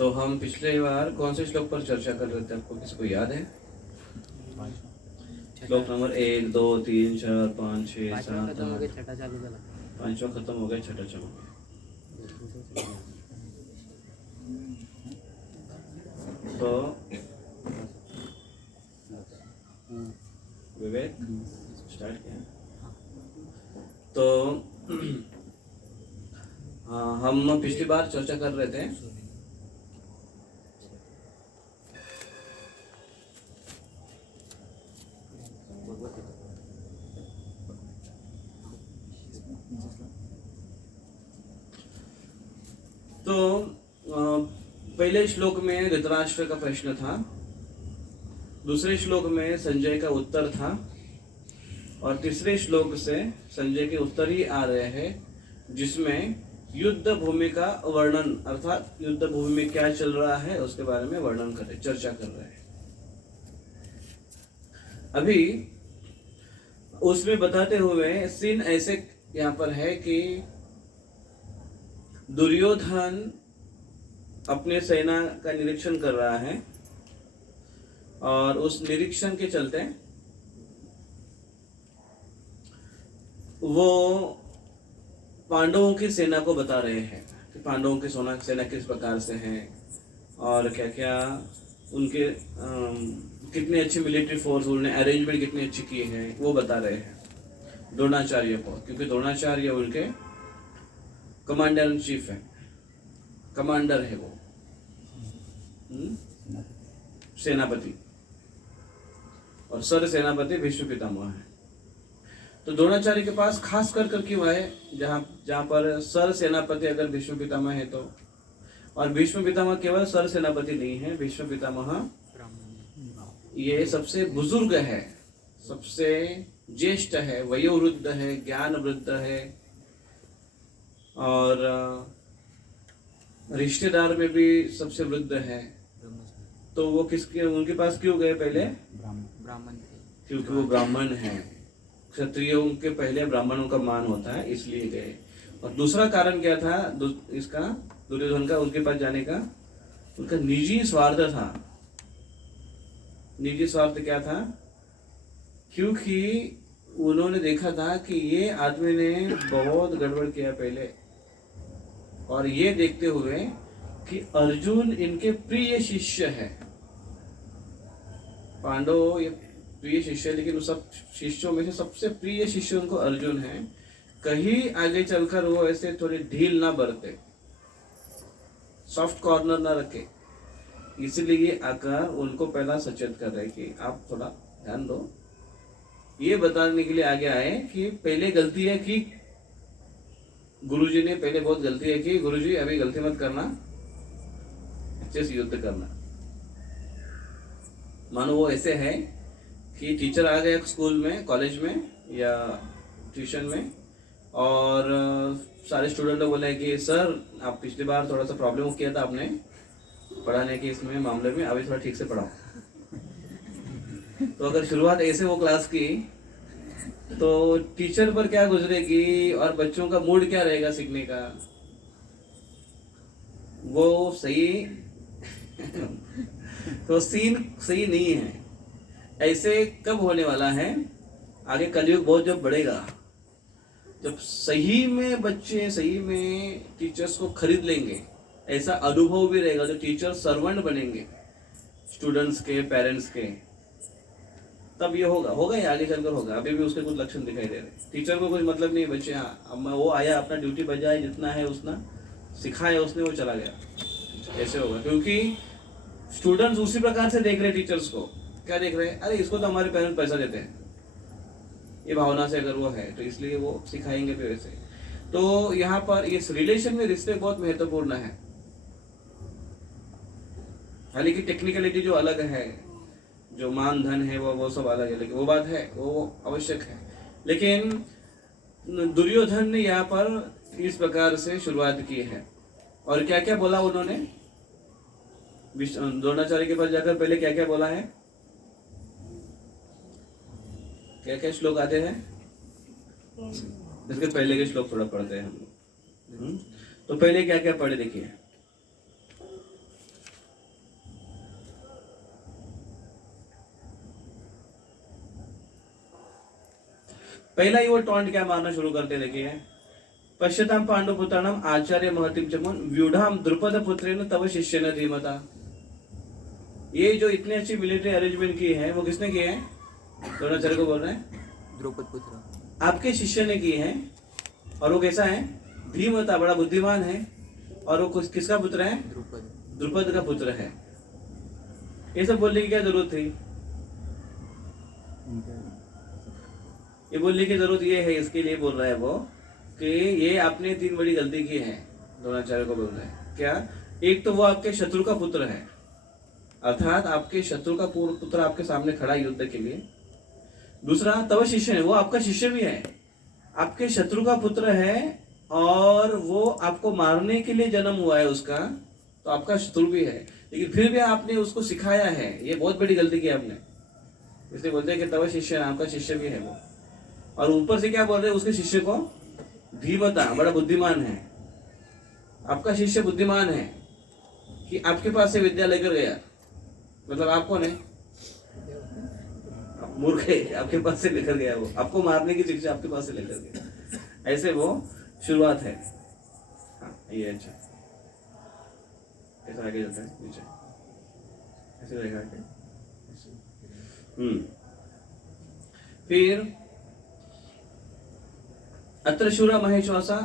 तो हम पिछले बार कौन से श्लोक पर चर्चा कर रहे थे, आपको किसी को याद है? श्लोक नंबर 1, 2, 3, 4, 5, 6, 7, 8। पांचवा खत्म हो गया, छठा चालू हो गया। तो विवेक स्टार्ट किया। तो हाँ, हम पिछली बार चर्चा कर रहे थे तो पहले श्लोक में धृतराष्ट्र का प्रश्न था, दूसरे श्लोक में संजय का उत्तर था, और तीसरे श्लोक से संजय के उत्तर ही आ रहे हैं, जिसमें युद्ध भूमि का वर्णन, अर्थात युद्ध भूमि में क्या चल रहा है उसके बारे में वर्णन कर रहे, चर्चा कर रहे हैं। अभी उसमें बताते हुए सीन ऐसे यहाँ पर है कि दुर्योधन अपने सेना का निरीक्षण कर रहा है, और उस निरीक्षण के चलते वो पांडवों की सेना को बता रहे हैं कि पांडवों की सेना किस प्रकार से है, और क्या क्या उनके कितनी अच्छी मिलिट्री फोर्स, उन्होंने अरेंजमेंट कितनी अच्छी की है, वो बता रहे हैं द्रोणाचार्य को, क्योंकि द्रोणाचार्य उनके कमांडर इन चीफ है, कमांडर है वो, सेनापति, और सर सेनापति भीष्म पितामह है। तो द्रोणाचार्य के पास खास कर क्यों है, जहाँ पर सर सेनापति अगर भीष्म पितामह है तो, और भीष्म पितामह केवल सर सेनापति नहीं है, भीष्म पितामह ये सबसे बुजुर्ग है, सबसे ज्येष्ठ है, वयोवृद्ध है, ज्ञान वृद्ध है, और रिश्तेदार में भी सबसे वृद्ध है। तो वो किसके, उनके पास क्यों गए पहले? ब्राह्मण थे, क्योंकि वो ब्राह्मण है, क्षत्रियों के पहले ब्राह्मणों का मान होता है, इसलिए गए। और दूसरा कारण क्या था इसका, दुर्योधन का उनके पास जाने का? उनका निजी स्वार्थ था। निजी स्वार्थ क्या था? क्योंकि उन्होंने देखा था कि ये आदमी ने बहुत गड़बड़ किया पहले, और ये देखते हुए कि अर्जुन इनके प्रिय शिष्य है, पांडव ये प्रिय शिष्य, लेकिन उन सब शिष्यों में से सबसे प्रिय शिष्य उनको अर्जुन है, कहीं आगे चलकर वो ऐसे थोड़ी ढील ना बरते, सॉफ्ट कॉर्नर ना रखे, इसलिए आकर उनको पहला सचेत कर रहे कि आप थोड़ा ध्यान दो। ये बताने के लिए आगे आए कि पहले गलती है कि गुरुजी ने पहले बहुत गलती है कि गुरुजी अभी गलती मत करना, अच्छे से युद्ध करना। मानो वो ऐसे है कि टीचर आ गया स्कूल में, कॉलेज में या ट्यूशन में, और सारे स्टूडेंट लोग बोले कि सर आप पिछली बार थोड़ा सा प्रॉब्लम किया था आपने पढ़ाने के इसमें मामले में, अभी थोड़ा ठीक से पढ़ाओ। तो अगर शुरुआत ऐसे वो क्लास की तो टीचर पर क्या गुजरेगी और बच्चों का मूड क्या रहेगा सीखने का, वो सही तो सीन सही नहीं है। ऐसे कब होने वाला है? आगे कलयुग बहुत जब बढ़ेगा, जब सही में बच्चे सही में टीचर्स को खरीद लेंगे, ऐसा अनुभव भी रहेगा, जो टीचर सर्वेंट बनेंगे स्टूडेंट्स के, पेरेंट्स के, तब ये होगा ये आगे चलकर होगा। अभी भी उसके कुछ लक्षण दिखाई दे रहे। टीचर को कुछ मतलब नहीं है, बच्चे हाँ अब वो आया अपना ड्यूटी बजाए, जितना है उसने सिखाया उसने, वो चला गया, ऐसे होगा। क्योंकि स्टूडेंट्स उसी प्रकार से देख रहे टीचर्स को, क्या देख रहे हैं, अरे इसको तो हमारे पेरेंट्स पैसा देते हैं, ये भावना से अगर वो है तो इसलिए वो सिखाएंगे भी वैसे। तो यहाँ पर इस रिलेशन में रिश्ते बहुत महत्वपूर्ण है। हालांकि टेक्निकलिटी जो अलग है, जो मान धन है वो सब अलग है, लेकिन वो बात है, वो आवश्यक है। लेकिन दुर्योधन ने यहाँ पर इस प्रकार से शुरुआत की है। और क्या क्या बोला उन्होंने द्रोणाचार्य के पास जाकर? पहले क्या क्या बोला है, क्या क्या श्लोक आते हैं? इसके पहले के श्लोक थोड़ा पढ़ते हैं हम। तो पहले क्या क्या पढ़े देखिए। पहला ही वो टॉन्ट क्या मारना शुरू करते, देखिए, पश्यताम पांडुपुत्राणाम आचार्य महतिम चमुन व्यूढ़ाम द्रुपद पुत्रेण तव शिष्येन धीमता। ये जो इतनी अच्छी मिलिट्री अरेंजमेंट की है वो किसने की है? द्रोणाचार्य को बोल रहे हैं, द्रौपद पुत्र आपके शिष्य ने की है। और वो कैसा है? धीमता, बड़ा बुद्धिमान है। और वो किसका पुत्र है? द्रुपद का पुत्र है। ये सब बोलने की क्या जरूरत थी? ये बोलने की जरूरत ये है, इसके लिए बोल रहा है वो कि ये आपने 3 बड़ी गलती की है। द्रोणाचार्य को बोल रहे हैं क्या? एक तो वो आपके शत्रु का पुत्र है, अर्थात आपके शत्रु का पुत्र आपके सामने खड़ा युद्ध के लिए। दूसरा, तव शिष्य है, वो आपका शिष्य भी है, आपके शत्रु का पुत्र है और वो आपको मारने के लिए जन्म हुआ है उसका, तो आपका शत्रु भी है, लेकिन फिर भी आपने उसको सिखाया है। ये बहुत बड़ी गलती की आपने। इसलिए बोलते हैं कि तव शिष्य, आपका शिष्य भी है वो। और ऊपर से क्या बोल रहे हैं? उसके शिष्य को धीमता, बड़ा बुद्धिमान है। आपका शिष्य बुद्धिमान है कि आपके पास से विद्या लेकर गया, मतलब आप कौन है? मूर्ख है, आपके पास से लेकर गया, वो आपको मारने की शिक्षा आपके पास से लेकर गया। ऐसे वो शुरुआत है। हाँ, ये अच्छा, ऐसा आगे जाता है नीचे, ऐसे रहेगा आगे। फिर अत्र शूरा महेश्वासा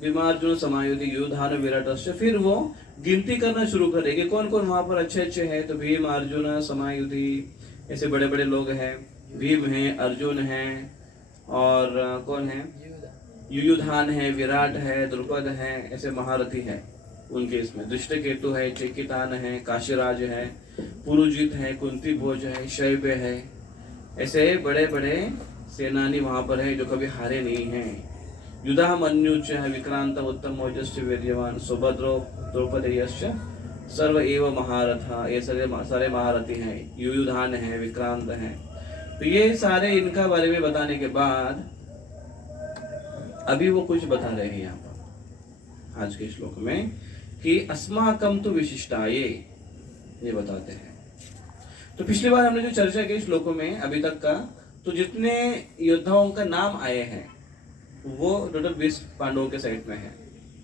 भीमार्जुन समायुधि युधान विराटस्य। फिर वो गिनती करना शुरू करेंगे कौन कौन वहां पर अच्छे अच्छे हैं। तो भीम, अर्जुन, समायुधि, ऐसे बड़े बड़े लोग हैं। भीम हैं, अर्जुन हैं, और कौन है? युयुधान है, विराट है, द्रुपद है, ऐसे महारथी है उनके इसमें। दृष्टकेतु है, चेकितान है, काशीराज है, पुरुजित है, कुंती भोज है, शैब्य है। ऐसे बड़े बड़े सेनानी वहां पर है जो कभी हारे नहीं हैं। युधा मन्युच विक्रांत उत्तम ओजस्य वीर्यवान सुभद्रो द्रौपदेयश्च सर्व एव महारथा। ये सारे महारथी हैं। युयुधान है, विक्रांत है। तो ये सारे इनका बारे में बताने के बाद अभी वो कुछ बता रहे हैं यहाँ पर आज के श्लोक में कि अस्माकम तो विशिष्टाये, ये बताते हैं। तो पिछली बार हमने जो चर्चा की श्लोकों में अभी तक का, तो जितने योद्धाओं का नाम आए हैं वो टोटल 20 पांडवों के साइड में है।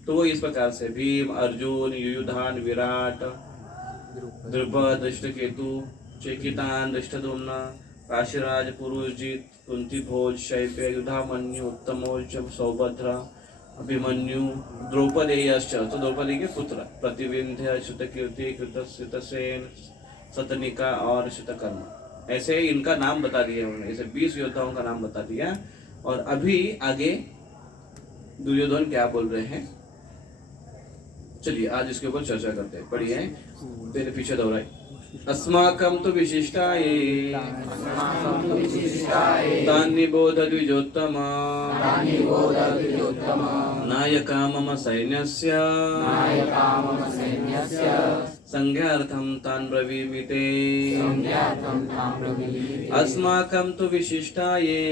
तो वो इस प्रकार से भीम, अर्जुन, युयुधान, विराट, द्रुपद, दृष्टकेतु, चेकितान, दृष्टद्युम्न, काशीराज, पुरुजित, कुंती भोज, शैब्य, युधामन्यु, उत्तमोज, सौभद्र, अभिमन्यु, द्रौपदेयश्च, तो द्रौपदी के पुत्र, प्रतिविंध्य, श्रुतकीर्ति, कृतसेन, सतनिका और श्रुतकर्मा। ऐसे इनका नाम बता दिया उन्होंने। ऐसे 20 योद्धाओं का नाम बता दिया। और अभी आगे दुर्योधन क्या बोल रहे हैं, चलिए आज इसके ऊपर चर्चा करते हैं। पढ़िए, पहले पीछे दोहराए। अस्माकं तु विशिष्टाये तान्निबोध द्विजोत्तम नायका मम सैन्यस्य संज्ञार्थं तान् ब्रवीमि ते। अस्माकं तु विशिष्टाये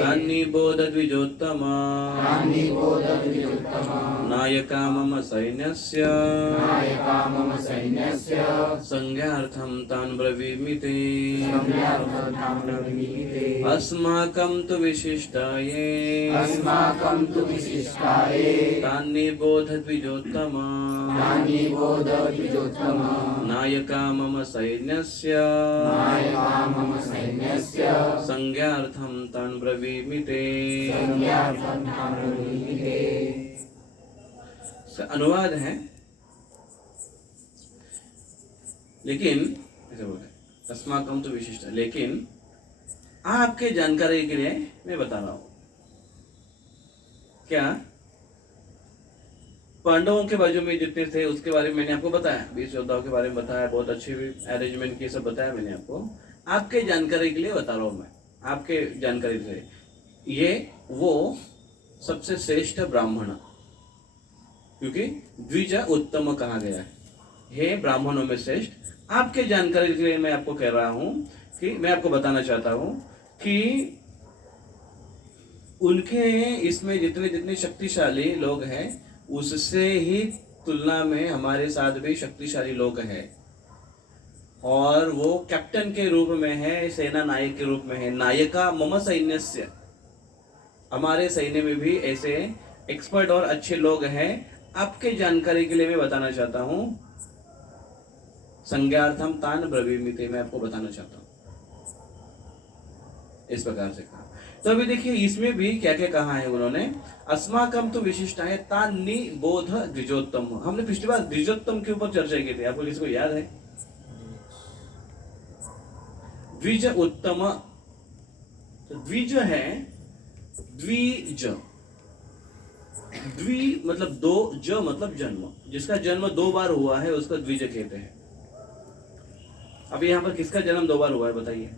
तान्निबोध द्विजोत्तम नायका मम सैन्यस्य संज्ञार्थं तान् ब्रवीमि ते। अस्माकं तु विशिष्टाये तान्निबोध द्विजोत्तम नायका मम सैन्यस्य संज्ञार्थं तान् ब्रवीमि ते। अनुवाद है, लेकिन ऐसे बोलते हैं अस्माकं तो विशिष्ट, लेकिन आपके जानकारी के लिए मैं बता रहा हूं। क्या पांडवों के बाजू में जितने थे उसके बारे में मैंने आपको बताया, 20 योद्धाओं के बारे में बताया, बहुत अच्छी अरेंजमेंट की सब बताया मैंने आपको। आपके जानकारी के लिए बता रहा हूं मैं, आपके जानकारी के लिए। ये वो सबसे श्रेष्ठ ब्राह्मण, क्योंकि द्विज उत्तम कहा गया है ब्राह्मणों में श्रेष्ठ। आपके जानकारी के लिए मैं आपको कह रहा हूं कि मैं आपको बताना चाहता हूं कि उनके इसमें जितने जितने शक्तिशाली लोग हैं उससे ही तुलना में हमारे साथ भी शक्तिशाली लोग हैं। और वो कैप्टन के रूप में है, सेना नायक के रूप में है। नायका मम सैन्यस्य, हमारे सैन्य में भी ऐसे एक्सपर्ट और अच्छे लोग हैं। आपके जानकारी के लिए मैं बताना चाहता हूँ, संज्ञार्थम तान ब्रवीमिते, मैं आपको बताना चाहता हूँ, इस प्रकार से कहा। तो अभी देखिए इसमें भी क्या क्या कहा है उन्होंने। अस्माकम तो विशिष्ट है तान निबोध द्विजोत्तम। हमने पिछली बार द्विजोत्तम के ऊपर चर्चा की थी, आपको किसी को याद है? द्विज उत्तम, तो द्विज है, द्विज, द्वि मतलब दो, ज मतलब जन्म, जिसका जन्म 2 बार हुआ है उसका द्विज कहते हैं। अब यहाँ पर किसका जन्म 2 बार हुआ है बताइए?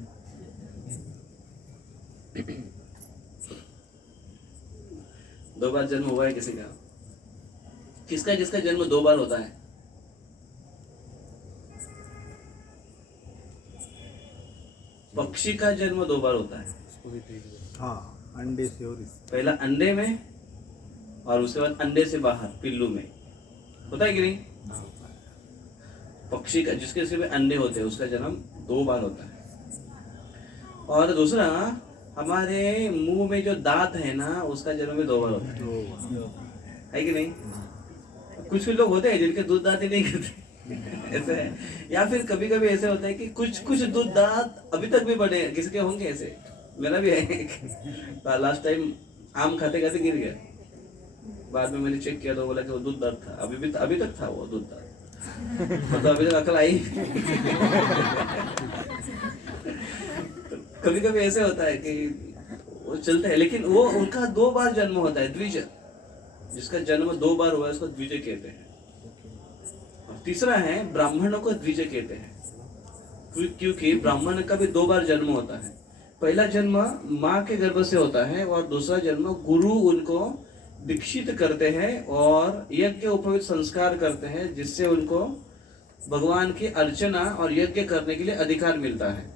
2 बार जन्म हुआ है किसी का? किसका जिसका जन्म 2 बार होता है? पक्षी का जन्म 2 बार होता है। हाँ, अंडे से और पहला अंडे में और उसके बाद अंडे से बाहर पिल्लू में, होता है कि नहीं? पक्षी का जिसके सिर्फ अंडे होते हैं उसका जन्म 2 बार होता है। और दूसरा हमारे मुंह में जो दांत है ना उसका जन्म भी 2 बार होता है कि नहीं? कुछ लोग होते हैं जिनके दूध दांत ही नहीं करते ऐसे है। या फिर कभी कभी ऐसे होता है कि कुछ दूध दांत अभी तक भी बड़े हैं, किसी के होंगे ऐसे, मेरा भी है। लास्ट टाइम आम खाते खाते गिर गया, बाद में मैंने चेक किया तो बोला कि वो दूध दांत था, अभी तक था वो दूध दांत, मतलब अभी तक अकल आई। कभी कभी ऐसे होता है कि वो चलते हैं, लेकिन वो उनका 2 बार जन्म होता है, द्विज, जिसका जन्म 2 बार हुआ है उसको द्विज कहते हैं। और तीसरा है ब्राह्मणों को द्विज कहते हैं, क्योंकि ब्राह्मण का भी 2 बार जन्म होता है। पहला जन्म माँ के गर्भ से होता है और दूसरा जन्म गुरु उनको दीक्षित करते हैं और यज्ञ उपवित संस्कार करते हैं, जिससे उनको भगवान की अर्चना और यज्ञ करने के लिए अधिकार मिलता है।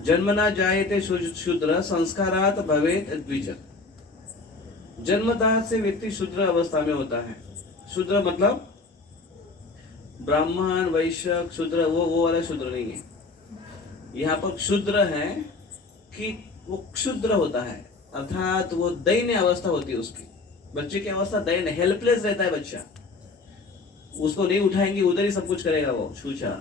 जन्मना जायते शूद्र संस्कारात भवेत द्विज। जन्मतः से व्यक्ति शूद्र अवस्था में होता है। शूद्र मतलब ब्राह्मण वैश्य शूद्र, वो वाला शूद्र नहीं है। यहाँ पर शूद्र है कि वो क्षुद्र होता है, अर्थात वो दैन्य अवस्था होती है उसकी। बच्चे की अवस्था दैन्य, हेल्पलेस रहता है बच्चा, उसको नहीं उठाएंगे उधर ही सब कुछ करेगा वो छूछा।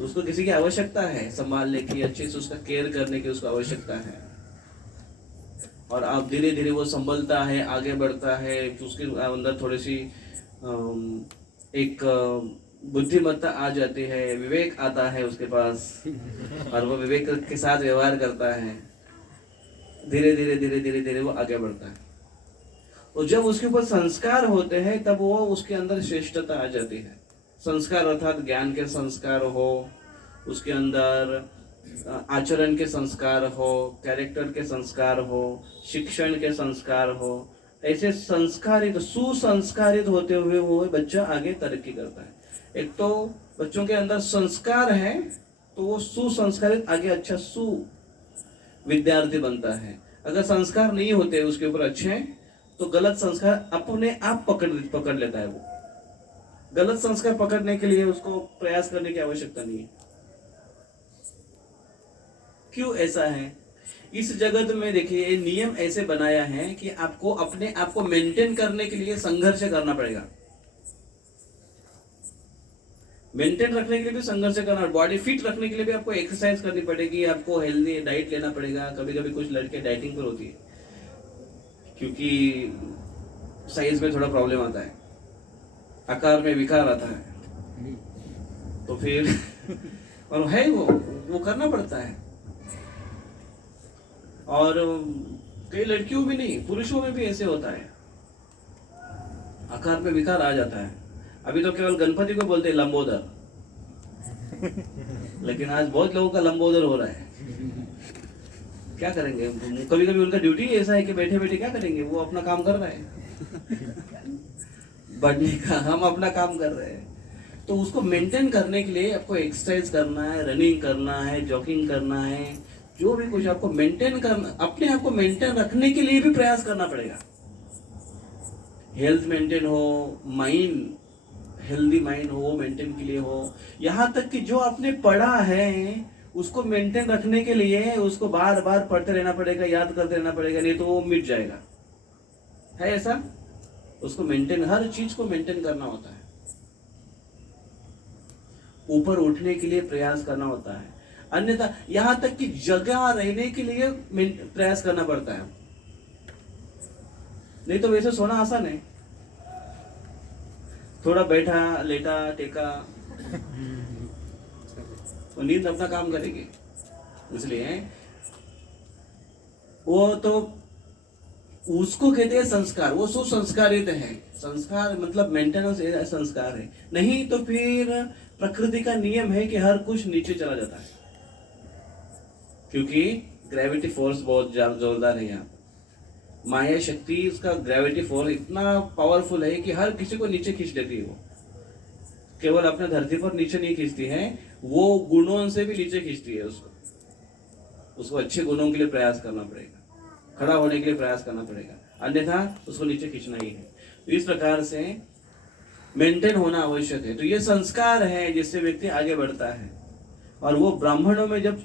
उसको किसी की आवश्यकता है संभालने की, अच्छे से उसका केयर करने की उसको आवश्यकता है। और अब धीरे धीरे वो संभलता है, आगे बढ़ता है, तो उसके अंदर थोड़ी सी एक बुद्धिमत्ता आ जाती है, विवेक आता है उसके पास, और वो विवेक के साथ व्यवहार करता है। धीरे धीरे धीरे धीरे धीरे वो आगे बढ़ता है। और जब उसके ऊपर संस्कार होते हैं तब वो उसके अंदर श्रेष्ठता आ जाती है। संस्कार अर्थात ज्ञान के संस्कार हो, उसके अंदर आचरण के संस्कार हो, कैरेक्टर के संस्कार हो, शिक्षण के संस्कार हो, ऐसे संस्कारित सुसंस्कारित होते हुए वो बच्चा आगे तरक्की करता है। एक तो बच्चों के अंदर संस्कार है तो वो सुसंस्कारित आगे अच्छा विद्यार्थी बनता है। अगर संस्कार नहीं होते उसके ऊपर अच्छे, तो गलत संस्कार अपने आप पकड़ लेता है। वो गलत संस्कार पकड़ने के लिए उसको प्रयास करने की आवश्यकता नहीं है। क्यों ऐसा है? इस जगत में देखिए नियम ऐसे बनाया है कि आपको अपने आप को मेंटेन करने के लिए संघर्ष करना पड़ेगा। मेंटेन रखने के लिए भी संघर्ष करना, बॉडी फिट रखने के लिए भी आपको एक्सरसाइज करनी पड़ेगी, आपको हेल्दी डाइट लेना पड़ेगा। कभी कभी कुछ लड़के डाइटिंग पर होती है क्योंकि साइज में थोड़ा प्रॉब्लम आता है, आकार में विकार आता है, तो फिर और है वो करना पड़ता है। और कई लड़कियों में नहीं, पुरुषों में भी ऐसे होता है, आकार में विकार आ जाता है। अभी तो केवल गणपति को बोलते हैं लंबोदर, लेकिन आज बहुत लोगों का लंबोदर हो रहा है। क्या करेंगे? कभी कभी उनका ड्यूटी ऐसा है कि बैठे बैठे क्या करेंगे, वो अपना काम कर रहा है बढ़ने का, हम अपना काम कर रहे हैं। तो उसको मेंटेन करने के लिए आपको एक्सरसाइज करना है, रनिंग करना है, जॉगिंग करना है, जो भी कुछ आपको मेंटेन करना, अपने आप को मेंटेन रखने के लिए भी प्रयास करना पड़ेगा। हेल्थ मेंटेन हो, माइंड हेल्दी माइंड हो, मेंटेन के लिए हो। यहाँ तक कि जो आपने पढ़ा है उसको मेंटेन रखने के लिए उसको बार बार पढ़ते रहना पड़ेगा, याद करते रहना पड़ेगा, नहीं तो वो मिट जाएगा। है ऐसा? उसको मेंटेन, हर चीज को मेंटेन करना होता है। ऊपर उठने के लिए प्रयास करना होता है, अन्यथा यहाँ तक कि जगह रहने के लिए प्रयास करना पड़ता है। नहीं तो वैसे सोना आसान है, थोड़ा बैठा लेटा टेका तो नींद अपना काम करेगी। इसलिए वो तो उसको कहते हैं संस्कार, वो सुसंस्कारित है। संस्कार मतलब मेंटेनेंस संस्कार है, नहीं तो फिर प्रकृति का नियम है कि हर कुछ नीचे चला जाता है, क्योंकि ग्रेविटी फोर्स बहुत जोरदार है। यहाँ माया शक्ति, इसका ग्रेविटी फोर्स इतना पावरफुल है कि हर किसी को नीचे खींच लेती है। वो केवल अपने धरती पर नीचे नहीं खींचती है, वो गुणों से भी नीचे खींचती है। उसको अच्छे गुणों के लिए प्रयास करना पड़ेगा, खड़ा होने के लिए प्रयास करना पड़ेगा, अन्यथा उसको नीचे खींचना ही है। तो इस प्रकार से मेंटेन होना आवश्यक है। तो ये संस्कार है जिससे व्यक्ति आगे बढ़ता है। और वो ब्राह्मणों में जब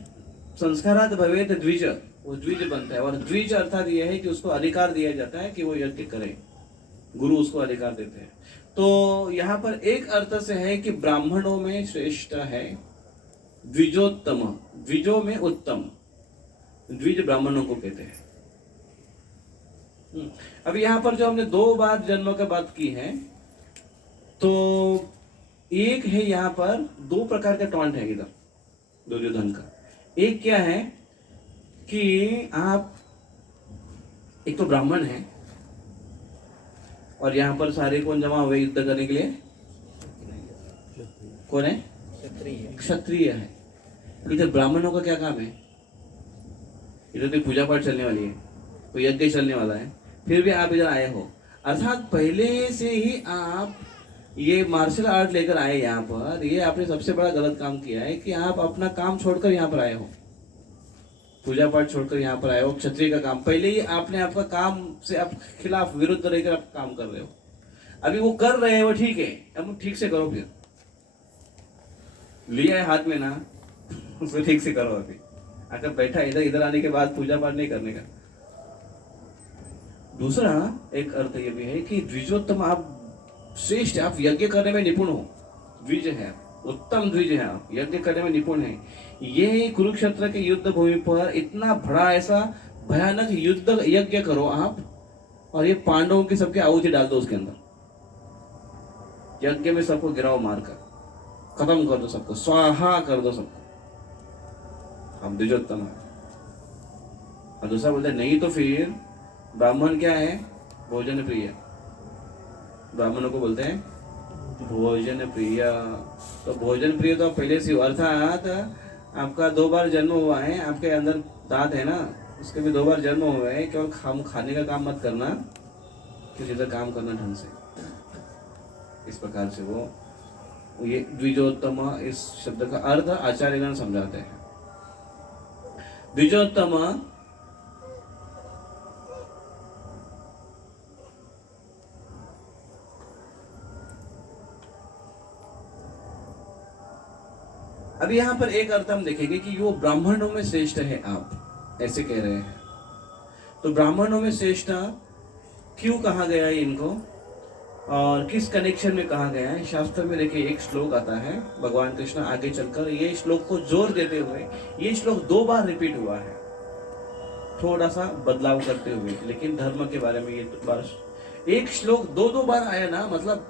संस्कारात भवेत द्विज, वो द्विज बनता है। और द्विज अर्थात यह है कि उसको अधिकार दिया जाता है कि वो यज्ञ करे, गुरु उसको अधिकार देते हैं। तो यहाँ पर एक अर्थ से है कि ब्राह्मणों में श्रेष्ठ है द्विजोत्तम, द्विजों में उत्तम, द्विज ब्राह्मणों को कहते हैं। अब यहाँ पर जो हमने 2 बार जन्म का बात की है, तो एक है यहाँ पर 2 प्रकार का टॉन्ट है इधर दुर्योधन का। एक क्या है कि आप एक तो ब्राह्मण है और यहाँ पर सारे कौन जमा हुए युद्ध करने के लिए? कौन है? क्षत्रिय है। इधर ब्राह्मणों का क्या काम है? इधर तो पूजा पाठ चलने वाली है, कोई यज्ञ चलने वाला है, फिर भी आप इधर आए हो। अर्थात पहले से ही आप ये मार्शल आर्ट लेकर आए यहाँ पर। ये आपने सबसे बड़ा गलत काम किया है कि आप अपना काम छोड़कर यहाँ पर आए हो, पूजा पाठ छोड़कर यहाँ पर आए हो। क्षत्रिय का काम पहले ही आपने आपका काम से आप खिलाफ विरुद्ध रहकर आप काम कर रहे हो। अभी वो कर रहे हैं वो ठीक है, अब ठीक से करो। फिर लिया है हाथ में ना, उसको ठीक से करो। अभी अगर बैठा इधर आने के बाद पूजा पाठ नहीं करने का। दूसरा एक अर्थ ये भी है कि द्विजोत्तम, आप श्रेष्ठ, आप यज्ञ करने में निपुण हो, द्विज है, उत्तम द्विज है, आप यज्ञ करने में निपुण है। ये कुरुक्षेत्र के युद्ध भूमि पर इतना बड़ा ऐसा भयानक युद्ध यज्ञ करो आप, और ये पांडवों की सबके आहुति डाल दो उसके अंदर, यज्ञ में सबको गिराओ, मारकर खत्म कर दो, सबको स्वाहा कर दो, सबको। हम द्विजोत्तम है। और दूसरा बोलते नहीं तो फिर ब्राह्मण क्या है? भोजन प्रिय। ब्राह्मणों को बोलते हैं भोजन प्रिय। तो भोजन प्रिय तो पहले से, अर्थात आपका 2 बार जन्म हुआ है, आपके अंदर दांत है ना, उसके भी 2 बार जन्म हुआ है। केवल खाने का काम मत करना, किसी तरह काम करना ढंग से। इस प्रकार से वो ये द्विजोत्तम, इस शब्द का अर्थ आचार्यगण समझाते हैं। द्विजोत्तम अभी यहाँ पर एक अर्थ हम देखेंगे कि वो ब्राह्मणों में श्रेष्ठ है, आप ऐसे कह रहे हैं। तो ब्राह्मणों में श्रेष्ठ क्यों कहा गया है इनको, और किस कनेक्शन में कहा गया है? शास्त्र में देखिए एक श्लोक आता है, भगवान कृष्ण आगे चलकर ये श्लोक को जोर देते हुए, ये श्लोक 2 बार रिपीट हुआ है, थोड़ा सा बदलाव करते हुए, लेकिन धर्म के बारे में ये बार एक श्लोक 2 बार आया ना, मतलब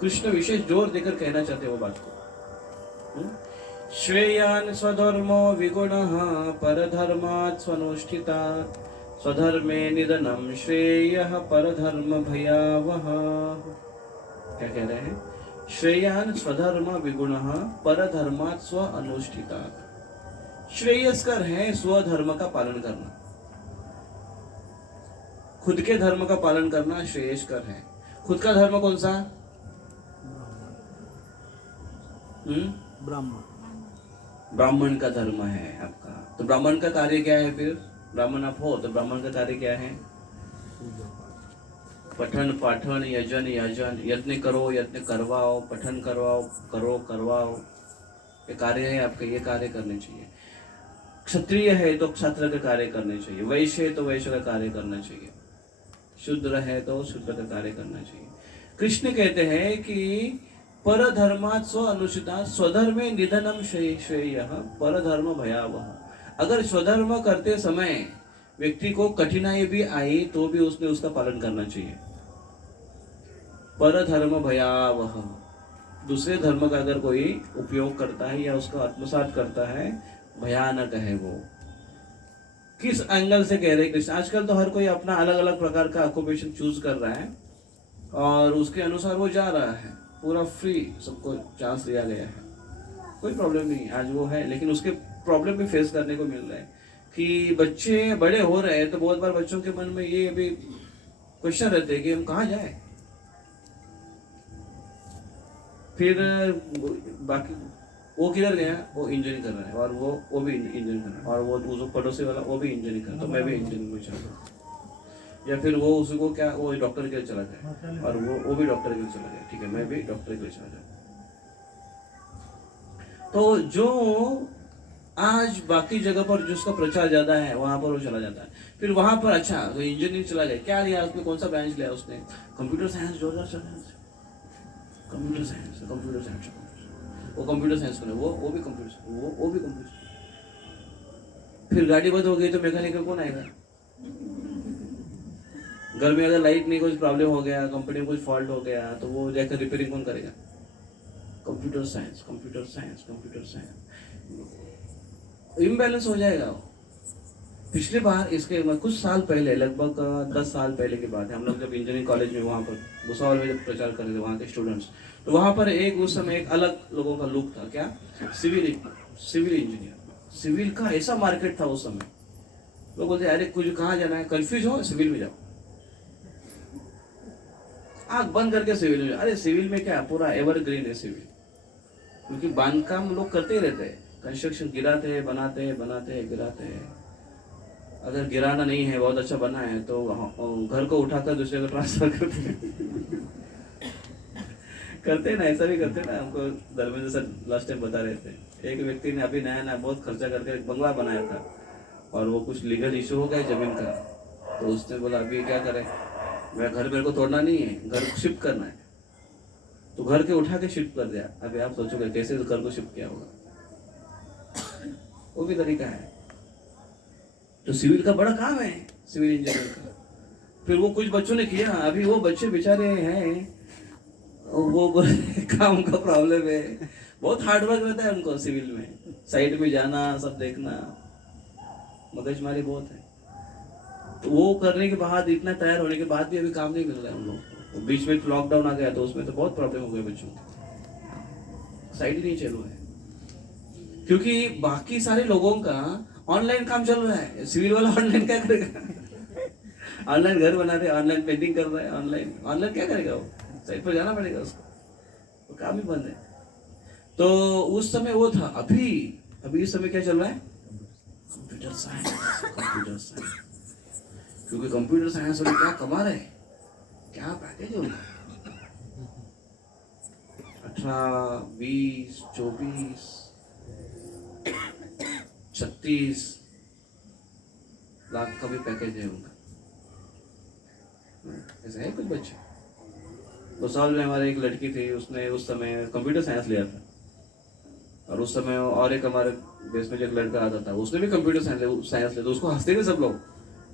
कृष्ण विशेष जोर देकर कहना चाहते वो बात को। श्रेयान् स्वधर्मो विगुणः परधर्मात् स्वनुष्ठितात् स्वधर्मे निधनम श्रेयः परधर्म भयावह। क्या कह रहे हैं? श्रेयान् स्वधर्म विगुणः परधर्मात् स्व अनुष्ठितात्। श्रेयस्कर है स्वधर्म का पालन करना, खुद के धर्म का पालन करना श्रेयस्कर है। खुद का धर्म कौन सा? ब्राह्मण का धर्म है आपका। तो ब्राह्मण का कार्य क्या है? फिर ब्राह्मण आप हो तो ब्राह्मण का कार्य क्या है? पठन पाठन यजन याजन, यत्न करो यत्न करवाओ, पठन करवाओ, करो करवाओ, ये कार्य है आपके, ये कार्य करने चाहिए। क्षत्रिय है तो क्षत्र का कार्य करने चाहिए, वैश्य है तो वैश्य का कार्य करना चाहिए, शूद्र है तो शूद्र का कार्य करना चाहिए। कृष्ण कहते हैं कि पर धर्मात् स्व अनुचिता स्वधर्मे निधनम श्रेयः पर धर्म भयावह। अगर स्वधर्म करते समय व्यक्ति को कठिनाई भी आई तो भी उसने उसका पालन करना चाहिए। पर धर्म भयावह, दूसरे धर्म का अगर कोई उपयोग करता है या उसको आत्मसात करता है, भयानक है वो। किस एंगल से कह रहे कृष्ण? आजकल तो हर कोई अपना अलग अलग प्रकार का ऑक्यूपेशन चूज कर रहा है और उसके अनुसार वो जा रहा है, पूरा फ्री सबको चांस दिया गया है, कोई प्रॉब्लम नहीं, आज वो है। लेकिन उसके प्रॉब्लम भी फेस करने को मिल रहा है कि बच्चे बड़े हो रहे हैं तो बहुत बार बच्चों के मन में ये अभी क्वेश्चन रहते हैं कि हम कहाँ जाए। फिर बाकी वो किधर गया, वो इंजीनियरिंग कर रहा है, और वो भी इंजीनियरिंग कर रहा है, और वो जो पड़ोसी वाला वो भी इंजीनियरिंग कर रहा है, तो मैं भी इंजीनियरिंग में चल रहा हूँ। या फिर वो उसको क्या, वो डॉक्टर के लिए चला गया और वो भी डॉक्टर के लिए चला गया, ठीक है मैं भी डॉक्टर के लिए चला गया। तो जो आज बाकी जगह पर जिसका प्रचार ज्यादा है वहां पर वो चला जाता है। फिर वहां पर अच्छा तो इंजीनियरिंग चला गया, क्या लिया उसने, कौन सा ब्रांच लिया उसने, कंप्यूटर साइंस, जोरदार चल रहा है कंप्यूटर साइंस, कंप्यूटर साइंस, वो कंप्यूटर साइंस को वो भी कंप्यूटर, वो भी कंप्यूटर। फिर गाड़ी बंद हो गई तो मैकेनिकल कौन आएगा? घर में अगर लाइट नहीं, कुछ प्रॉब्लम हो गया, कंपनी में कुछ फॉल्ट हो गया, तो वो जाकर रिपेयरिंग कौन करेगा? Computer science, computer science, computer science. Imbalance हो जाएगा वो। पिछली बार इसके कुछ साल पहले, लगभग 10 साल पहले की बात है, हम लोग जब इंजीनियरिंग कॉलेज में वहाँ पर भुसावल में जब प्रचार कर रहे थे वहाँ के स्टूडेंट्स, तो वहाँ पर एक उस समय एक अलग लोगों का लुक था, क्या, सिविल इंजीनियर। सिविल का ऐसा मार्केट था उस समय, लोग बोलते अरे कुछ कहाँ जाना है, कंफ्यूज हो सिविल में जाओ, आँख बंद करके सिविल में जाओ। अरे सिविल में क्या, पूरा एवरग्रीन है सिविल, क्योंकि बांधकाम लोग करते ही रहते हैं, कंस्ट्रक्शन गिराते हैं, बनाते हैं, बनाते हैं, गिराते हैं। अगर गिराना नहीं है, बहुत अच्छा बना है, तो घर को उठाकर दूसरे को ट्रांसफर करते हैं करते हैं ना, ऐसा भी करते हैं ना। हमको धर्मेंद्र सर लास्ट टाइम बता रहे थे, एक व्यक्ति ने अभी नया नया बहुत खर्चा करके एक बंगला बनाया था और वो कुछ लीगल इशू हो गया जमीन का, तो उसने बोला अभी क्या करें, मेरे को तोड़ना नहीं है, घर को शिफ्ट करना है, तो घर के उठा के शिफ्ट कर दिया। अभी आप सोचोगे कैसे घर को शिफ्ट किया होगा, वो भी तरीका है। तो सिविल का बड़ा काम है, सिविल इंजीनियर का। फिर वो कुछ बच्चों ने किया, अभी वो बच्चे बेचारे हैं, वो काम का प्रॉब्लम है, बहुत हार्डवर्क रहता है उनको सिविल में, साइड में जाना, सब देखना, मगजमारी बहुत है। तो वो करने के बाद, इतना तैयार होने के बाद भी अभी काम नहीं मिल रहा है उन लोगों को। बीच में लॉकडाउन आ गया तो उसमें तो बहुत प्रॉब्लम हो गया बच्चों को, साइड ही नहीं चल रहा है, क्योंकि बाकी सारे लोगों का ऑनलाइन काम चल रहा है, सिविल वाला ऑनलाइन क्या करेगा ऑनलाइन घर बना रहे, ऑनलाइन पेंटिंग कर रहा है, ऑनलाइन क्या करेगा वो, साइट पर जाना पड़ेगा उसको, तो काम ही बंद है। तो उस समय वो था, अभी इस समय क्या चल रहा है, कंप्यूटर साइंस, कंप्यूटर साइंस। क्योंकि कंप्यूटर साइंस वाले क्या कमा रहे हैं, क्या पैकेज है उनका, 18, 20, 24, 36 लाख का भी पैकेज है उनका। ऐसा है कुछ बच्चे। भुसावल में हमारे एक लड़की थी, उसने उस समय कंप्यूटर साइंस लिया था, और उस समय और एक हमारे देश में जो एक लड़का आता था उसने भी कंप्यूटर साइंस लिया, तो उसको हंसते थे सब लोग,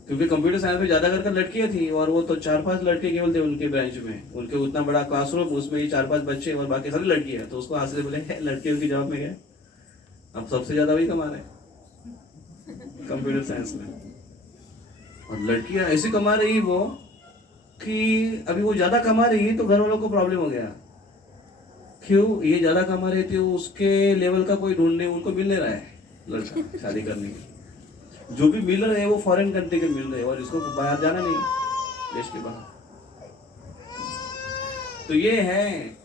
क्योंकि कंप्यूटर साइंस में ज्यादा करके लड़कियां थी, और वो तो 4-5 लड़के केवल थे उनके ब्रांच में, उनके उतना बड़ा क्लासरूम, उसमें ही 4-5 बच्चे और बाकी सारी लड़कियां, तो उसको हंसते बोले लड़कियों की जॉब में गए, अब सबसे ज्यादा वही कमा रहे कंप्यूटर साइंस में। और लड़कियां ऐसी कमा रही वो कि अभी वो ज्यादा कमा रही है तो घर वालों को प्रॉब्लम हो गया, क्यों, ये ज्यादा कमा रही थी, उसके लेवल का कोई ढूंढने उनको मिल नहीं रहा है लड़का शादी करने के, जो भी मिल रहे हैं वो फॉरेन कंट्री के मिल रहे हैं, और इसको बाहर जाना नहीं, देश के बाहर। तो ये है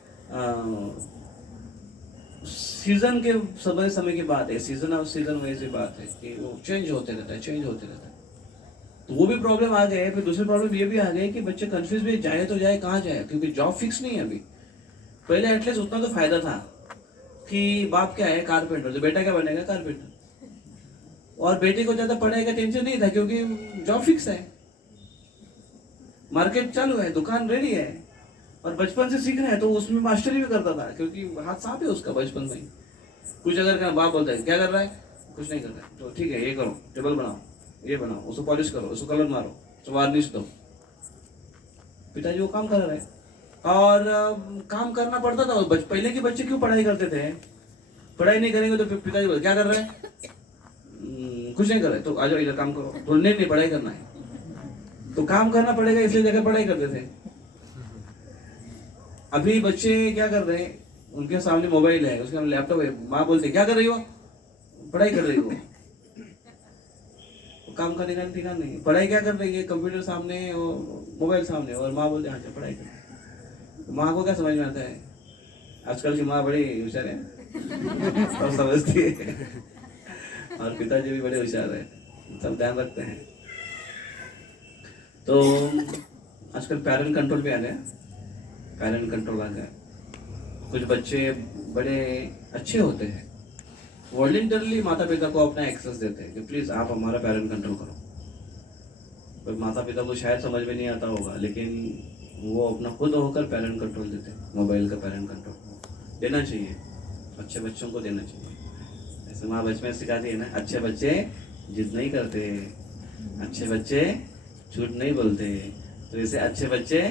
सीजन के समय की बात है, सीजन ऑफ सीजन वैसी बात है कि वो चेंज होते रहता है। तो वो भी प्रॉब्लम आ गए। फिर दूसरी प्रॉब्लम ये भी आ गई कि बच्चे कंफ्यूज भी, जाए तो जाए कहाँ जाए, क्योंकि जॉब फिक्स नहीं है अभी। पहले एटलीस्ट उतना तो फायदा था कि बाप क्या है कारपेंटर, तो बेटा क्या बनेगा कारपेंटर, और बेटे को ज्यादा पढ़ाई का टेंशन नहीं था क्योंकि जॉब फिक्स है, मार्केट चालू है, दुकान रेडी है, और बचपन से सीख रहा है तो उसमें मास्टरी भी करता था क्योंकि हाथ साफ है उसका बचपन में ही। कुछ अगर का बाप बोलता है क्या कर रहा है, कुछ नहीं कर रहा है, तो ठीक है ये करो, टेबल बनाओ, ये बनाओ, उसको पॉलिश करो, उसको कलर मारो, उसको वार्निश दो। पिताजी वो काम कर रहे हैं और काम करना पड़ता था। पहले के बच्चे क्यों पढ़ाई करते थे, पढ़ाई नहीं करेंगे तो फिर पिताजी बोलते क्या कर रहे हैं, कुछ नहीं कर रहे, तो आ जाओ इधर काम करो, तो नहीं पढ़ाई करना है, तो काम करना पड़ेगा, इसलिए जगह पढ़ाई करते थे। अभी बच्चे क्या कर रहे हैं, उनके सामने मोबाइल है, उसके सामने लैपटॉप है, माँ बोलते क्या कर रही हो, पढ़ाई कर रही हो, काम करने का ठिकाना नहीं, पढ़ाई क्या कर रही है, कंप्यूटर सामने और मोबाइल सामने, और माँ बोलते हाँ पढ़ाई कर। तो माँ को क्या समझ में आता है, आजकल की माँ बड़ी होशियार है और समझती है, और पिताजी भी बड़े होशियार है, सब ध्यान रखते हैं। तो आजकल पेरेंट कंट्रोल भी आ गया, पेरेंट कंट्रोल आ गया। कुछ बच्चे बड़े अच्छे होते हैं, वॉलंटियरली माता पिता को अपना एक्सेस देते हैं कि प्लीज आप हमारा पेरेंट कंट्रोल करो। पर माता पिता को शायद समझ में नहीं आता होगा, लेकिन वो अपना खुद होकर पेरेंट कंट्रोल देते हैं। मोबाइल का पेरेंट कंट्रोल देना चाहिए, अच्छे बच्चों को देना चाहिए। ऐसे माँ बचपन सिखाती है ना, अच्छे बच्चे जिद नहीं करते, अच्छे बच्चे झूठ नहीं बोलते, तो इसे अच्छे बच्चे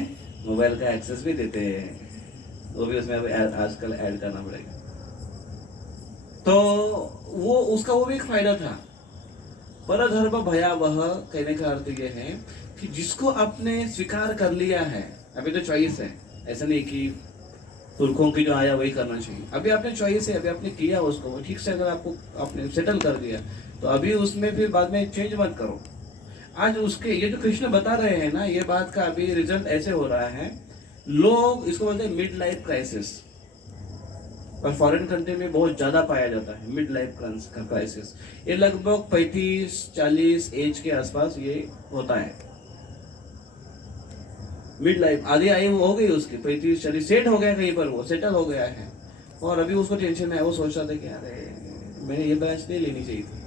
मोबाइल का एक्सेस भी देते हैं, वो भी उसमें आजकल ऐड करना पड़ेगा। तो वो उसका वो भी एक फायदा था। परधर्म भयावह कहने का अर्थ ये है कि जिसको आपने स्वीकार कर लिया है, अभी तो चॉइस है, ऐसा नहीं कि पुरखों की जो आया वही करना चाहिए, अभी आपने चॉइस है, अभी आपने किया उसको ठीक से, अगर आपको आपने सेटल कर दिया तो अभी उसमें फिर बाद में चेंज मत करो। आज उसके ये जो कृष्ण बता रहे हैं ना, ये बात का अभी रिजल्ट ऐसे हो रहा है, लोग इसको बोलते हैं मिड लाइफ क्राइसिस, और फॉरेन कंट्री में बहुत ज्यादा पाया जाता है मिड लाइफ क्राइसिस। ये लगभग 35-40 एज के आसपास ये होता है। मिड लाइफ आधी आयु हो गई उसकी, 35-40 सेट हो गया कहीं पर, वो सेटल हो गया है, और अभी उसको टेंशन है, वो सोच रहा था कि अरे मैंने ये ब्रांच नहीं लेनी चाहिए थी।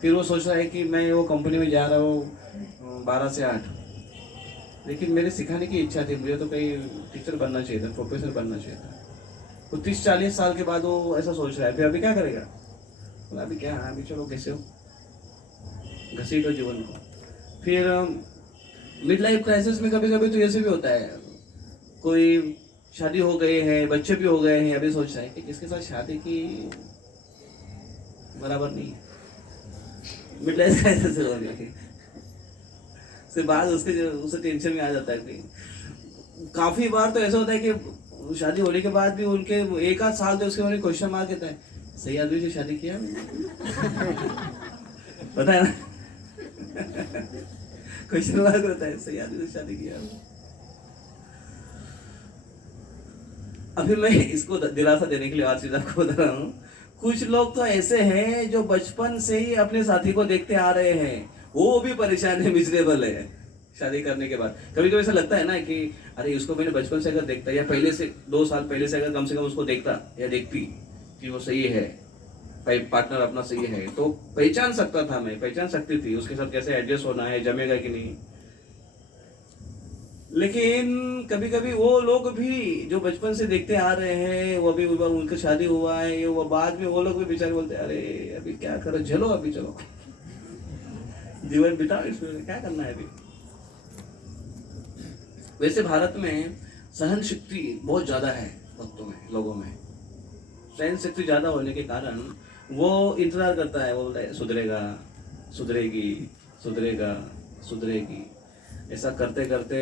फिर वो सोच रहा है कि मैं वो कंपनी में जा रहा हूँ 12 से 8, लेकिन मेरे सिखाने की इच्छा थी, मुझे तो कहीं टीचर बनना चाहिए था, प्रोफेसर बनना चाहिए था। तो 30-40 साल के बाद वो ऐसा सोच रहा है, फिर अभी क्या करेगा, बोला अभी क्या, अभी चलो कैसे हो घसीटो जीवन को। फिर मिड लाइफ क्राइसिस में कभी कभी तो ऐसे भी होता है, कोई शादी हो गए हैं, बच्चे भी हो गए हैं, अभी सोच रहा है कि किसके साथ शादी की बराबर नहीं है, मिड लाइफ क्राइसिस हो गई, उसके बाद उसे टेंशन में आ जाता है। कि काफी बार तो ऐसा होता है कि शादी होने के बाद भी उनके 1 आध साल तो उसके बाद क्वेश्चन मार्क कहता है, सही आदमी से शादी किया पता है ना क्वेश्चन मार्क होता है, सही आदमी से शादी किया। अभी मैं इसको दिलासा देने के लिए आज चीज आपको बता रहा हूँ, कुछ लोग तो ऐसे हैं जो बचपन से ही अपने साथी को देखते आ रहे हैं, वो भी परेशान है, मिजरेबल है शादी करने के बाद। कभी कभी ऐसा लगता है ना कि अरे उसको मैंने बचपन से अगर देखता, या पहले से 2 साल पहले से अगर कम से कम उसको देखता या देखती कि वो सही है, पार्टनर अपना सही है, तो पहचान सकता था, मैं पहचान सकती थी उसके साथ कैसे एडजस्ट होना है, जमेगा कि नहीं। लेकिन कभी कभी वो लोग भी जो बचपन से देखते आ रहे हैं, वो अभी उनका शादी हुआ है, वो बाद में वो लोग भी बेचारे बोलते हैं अरे अभी क्या करो, चलो अभी चलो जीवन बिताओ, इसमें क्या करना है अभी। वैसे भारत में सहन शक्ति बहुत ज्यादा है भक्तों में, लोगों में सहन शक्ति ज्यादा होने के कारण वो इंतजार करता है, वो बोलता है सुधरेगा, सुधरेगी, सुधरेगा, सुधरेगी। ऐसा करते करते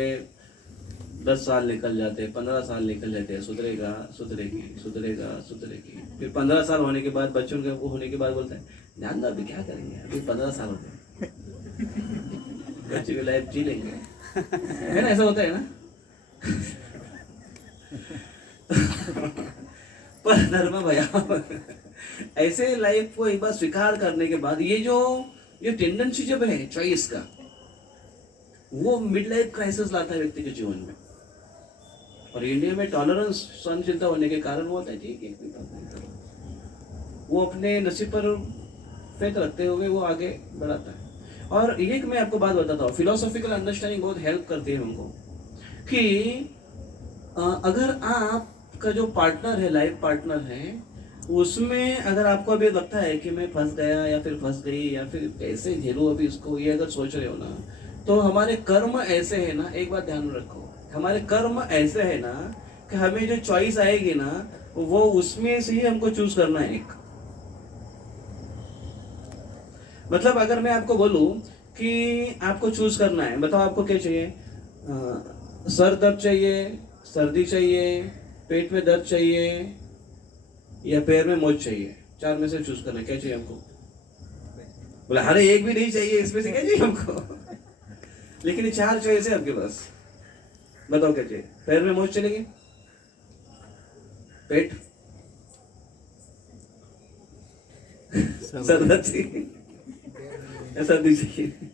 10 साल निकल जाते, 15 साल निकल जाते हैं, सुधरेगा, सुधरेगी, सुधरेगा, सुधरेगी। फिर 15 साल होने के बाद, बच्चों के वो होने के बाद बोलता है ध्यान दो अभी क्या करेंगे, अभी 15 साल हो गए, बच्चे की लाइफ जी लेंगे, है ना, ऐसा होता है ना पर धर्म भया ऐसे लाइफ को एक बार स्वीकार करने के बाद ये टेंडेंसी जब है चॉइस का, वो मिड लाइफ क्राइसिस लाता है व्यक्ति के जीवन में। और इंडिया में टॉलरेंस, सहनशीलता होने के कारण वो होता है ठीक है, कोई बात नहीं करो, वो अपने नसीब पर फेथ रखते हुए वो आगे बढ़ाता है। और एक मैं आपको बात बताता हूँ, फिलोसॉफिकल अंडरस्टैंडिंग बहुत हेल्प करती है हमको कि अगर आपका जो पार्टनर है, लाइफ पार्टनर है, उसमें अगर आपको अभी लगता है कि मैं फंस गया या फिर फंस गई या फिर कैसे झेलूं अभी इसको, ये अगर सोच रहे हो ना, तो हमारे कर्म ऐसे है ना, एक बात ध्यान में रखो, हमारे कर्म ऐसे है ना कि हमें जो चॉइस आएगी ना वो उसमें से ही हमको चूज करना है एक। मतलब अगर मैं आपको बोलूं कि आपको चूज करना है, बताओ आपको क्या चाहिए, सर दर्द चाहिए, सर्दी चाहिए, पेट में दर्द चाहिए या पैर में मोच चाहिए, चार में से चूज करना है, क्या चाहिए हमको? बोला अरे एक भी नहीं चाहिए, इसमें से क्या चाहिए हमको? लेकिन ये चार चॉइस है आपके पास, बताओ क्या चाहिए? पैर में मोच चलेगी, पेट, सर दर्द चाहिए, सर्दी चाहिए।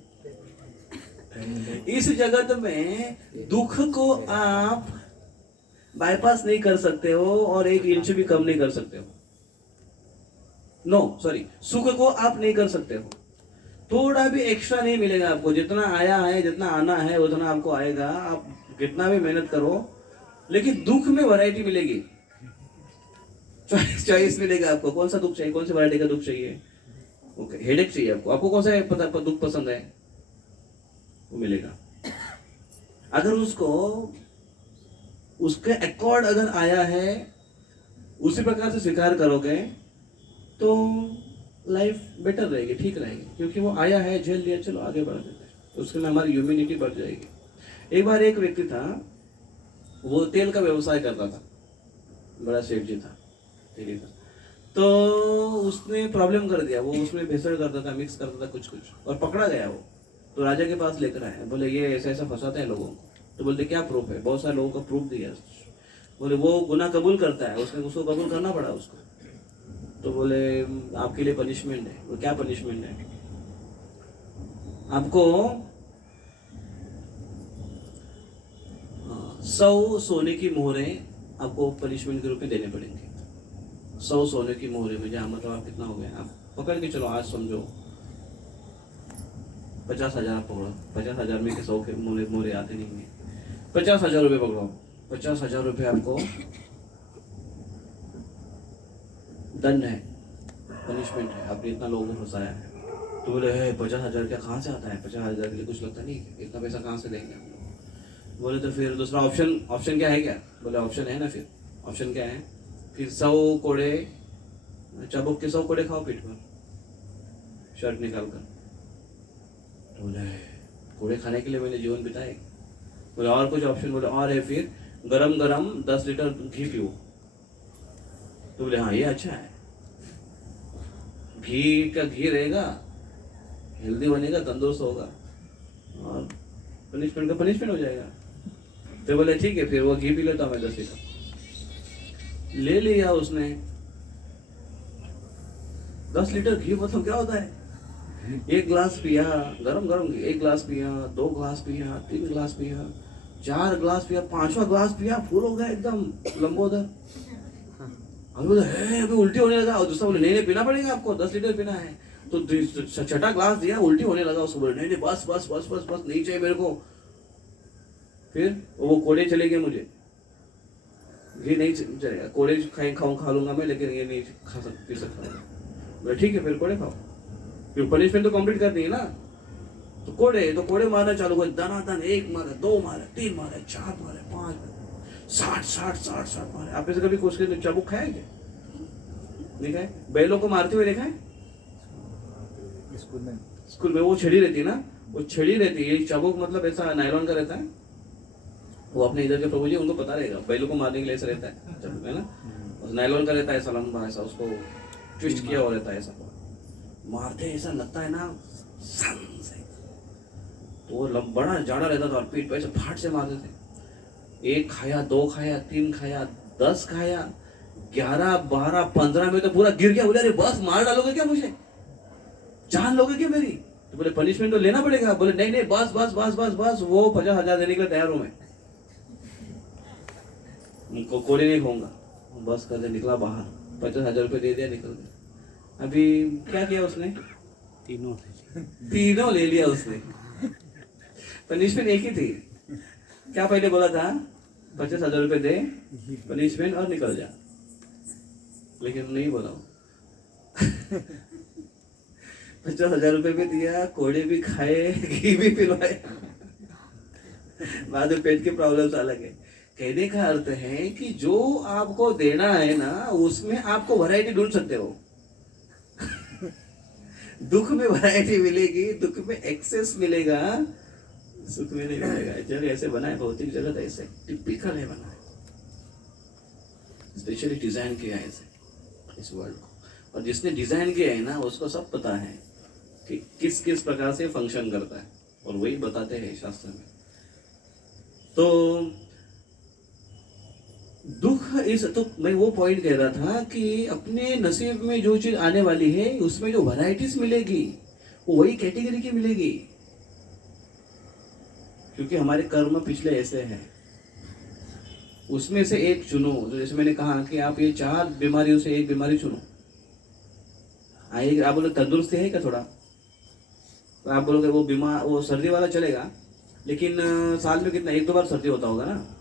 इस जगत में दुख को आप बाईपास नहीं कर सकते हो और एक इंच भी कम नहीं कर सकते हो। नो सॉरी, सुख को आप नहीं कर सकते हो, थोड़ा भी एक्स्ट्रा नहीं मिलेगा आपको। जितना आया है, जितना आना है उतना आपको आएगा, आप कितना भी मेहनत करो, लेकिन दुख में वैरायटी मिलेगी, चॉइस मिलेगा आपको, कौन सा दुख चाहिए, कौन सी वैरायटी का दुख चाहिए। ओके, हेडेक चाहिए आपको, आपको कौन सा दुख पसंद है, वो मिलेगा। अगर उसको उसके अकॉर्ड अगर आया है, उसी प्रकार से स्वीकार करोगे तो लाइफ बेटर रहेगी, ठीक रहेगी, क्योंकि वो आया है, झेल लिया, चलो आगे बढ़ देते हैं, तो उसके में हमारी ह्यूमैनिटी बढ़ जाएगी। एक बार एक व्यक्ति था, वो तेल का व्यवसाय करता था, बड़ा सेठ जी था, तेल का, तो उसने प्रॉब्लम कर दिया, वो उसमें भेसड़ करता था, मिक्स करता था कुछ कुछ, और पकड़ा गया वो। तो राजा के पास लेकर आया, बोले ये ऐसा ऐसा फंसाता है लोगों को। तो बोलते क्या प्रूफ है? बहुत सारे लोगों का प्रूफ दिया। बोले वो गुनाह कबूल करता है, उसको कबूल करना पड़ा उसको। तो बोले आपके लिए पनिशमेंट है। वो क्या पनिशमेंट है? आपको 100 सोने की मोहरें आपको पनिशमेंट के रूप में देने पड़ेंगे। 100 सोने की मोहरें में, जहाँ मतलब आप कितना हो गया, आप पकड़ के चलो, आज समझो 50,000 आप पकड़ो, 50,000 में के 100 के मोहरे आते नहीं है, 50,000 रुपये पकड़ो, 50,000 रुपये आपको दंड है, पनिशमेंट है, आपने इतना लोगों को फंसाया है। तो बोले 50,000 क्या कहाँ से आता है? 50,000 के लिए कुछ लगता नहीं, इतना पैसा कहाँ से देंगे हम लोग? बोले तो फिर दूसरा ऑप्शन क्या है क्या? बोले ऑप्शन है ना, फिर ऑप्शन क्या है? फिर 100 कोड़े, चाबुक के 100 कोड़े खाओ पीठ पर, शर्ट निकाल कर। बोले कोड़े खाने के लिए मैंने जीवन बिताए? बोले और कुछ ऑप्शन? बोले और है, फिर गरम गरम 10 लीटर घी पियो। तो बोले हाँ ये अच्छा है, घी का घी रहेगा, हेल्दी बनेगा, तंदुरुस्त होगा, और पनिशमेंट का पनिशमेंट हो जाएगा। तो बोले ठीक है, फिर वो घी पी लेता हूँ मैं 10 लीटर। ले लिया उसने 10 लीटर घी। मतलब क्या होता है? एक गिलास पिया, गरम गरम घी, 1 गिलास पिया, 2 गिलास पिया, 3 गिलास पिया, 4 गिलास पिया, 5वां गिलास पिया, फुल हो गया एकदम लंबोदर। अभी बोले अभी उल्टी होने लगा। और दूसरा बोले नहीं पीना पड़ेगा आपको, 10 लीटर पीना है। तो 6ठा ग्लास दिया, उल्टी होने लगा। उसको बोले नहीं बस बस बस बस बस, नहीं चाहिए मेरे को। फिर वो कोड़े चले गए, मुझे घी नहीं चलेगा, कोड़े खा लूंगा मैं, लेकिन ये नहीं पी सकता। बोले ठीक है, फिर कोड़े खाओ, फिर पनिशमेंट तो कंप्लीट करनी है ना। तो कोड़े मारना चालू कर, दनादन 1 मारे, 2 मारे, 3 मारे, 4 मारे, 5 मारे, 60 मारे। आप ऐसे कभी कुछ चाबुक खाया क्या? नहीं खाए? बैलों को मारते हुए देखा है स्कूल में? वो छड़ी रहती है ना, वो छड़ी रहती है, चाबुक मतलब ऐसा नायलॉन का रहता है। वो अपने इधर के प्रभु जी, उनको पता रहेगा, बैलों को मारने के लिए ऐसा रहता है चाबुक, है ना, नायलॉन का रहता है, ऐसा लंबा, ऐसा उसको ट्विस्ट किया हुआ रहता है, ऐसा मारते ऐसा लगता है ना सन से। तो वो बड़ा जाड़ा रहता था और पीठ पे ऐसे फाट से मारते थे। 1 खाया, 2 खाया, 3 खाया, 10 खाया, 11, 12, 15 में तो पूरा गिर गया। बोले अरे बस मार डालोगे क्या मुझे, जान लोगे क्या मेरी? तो बोले पनिशमेंट तो लेना पड़ेगा। बोले नहीं नहीं, बस बस बस बस बस, वो 50,000 देने के लिए तैयार हूं मैं, उनको कोड़े नहीं खाऊंगा। बस कर दे, निकला बाहर, 50,000 रुपये दे दिया, निकल गया। अभी क्या किया उसने? तीनों ले लिया उसने। पनिशमेंट एक ही थी। क्या पहले बोला था? 50,000 रुपये दे पनिशमेंट और निकल जा, लेकिन नहीं बोला। 50,000 रुपये भी दिया, कोड़े भी खाए, घी भी पिलवाए, बाद में पेट की प्रॉब्लम्स अलग है। कहने का अर्थ है कि जो आपको देना है ना, उसमें आपको वैरायटी ढूंढ सकते हो। दुख में वैरायटी मिलेगी, दुख में एक्सेस मिलेगा, सुख में नहीं मिलेगा। जब ऐसे बना है भौतिक जगत, ऐसे टिपिकल है बना है, स्पेशली डिजाइन किया है ऐसे इस वर्ल्ड को। और जिसने डिजाइन किया है ना, उसको सब पता है कि किस किस प्रकार से फंक्शन करता है, और वही बताते हैं शास्त्र में। तो दुख इस, तो मैं वो पॉइंट कह रहा था कि अपने नसीब में जो चीज आने वाली है, उसमें जो वैरायटीज मिलेगी वो वही कैटेगरी की मिलेगी, क्योंकि हमारे कर्म पिछले ऐसे हैं। उसमें से एक चुनो। तो जैसे मैंने कहा कि आप ये 4 बीमारियों से एक बीमारी चुनो। आइए, आप बोले तंदुरुस्ती है क्या थोड़ा, तो आप बोलोगे वो बीमार, वो सर्दी वाला चलेगा, लेकिन साल में कितना 1-2 बार सर्दी होता होगा ना।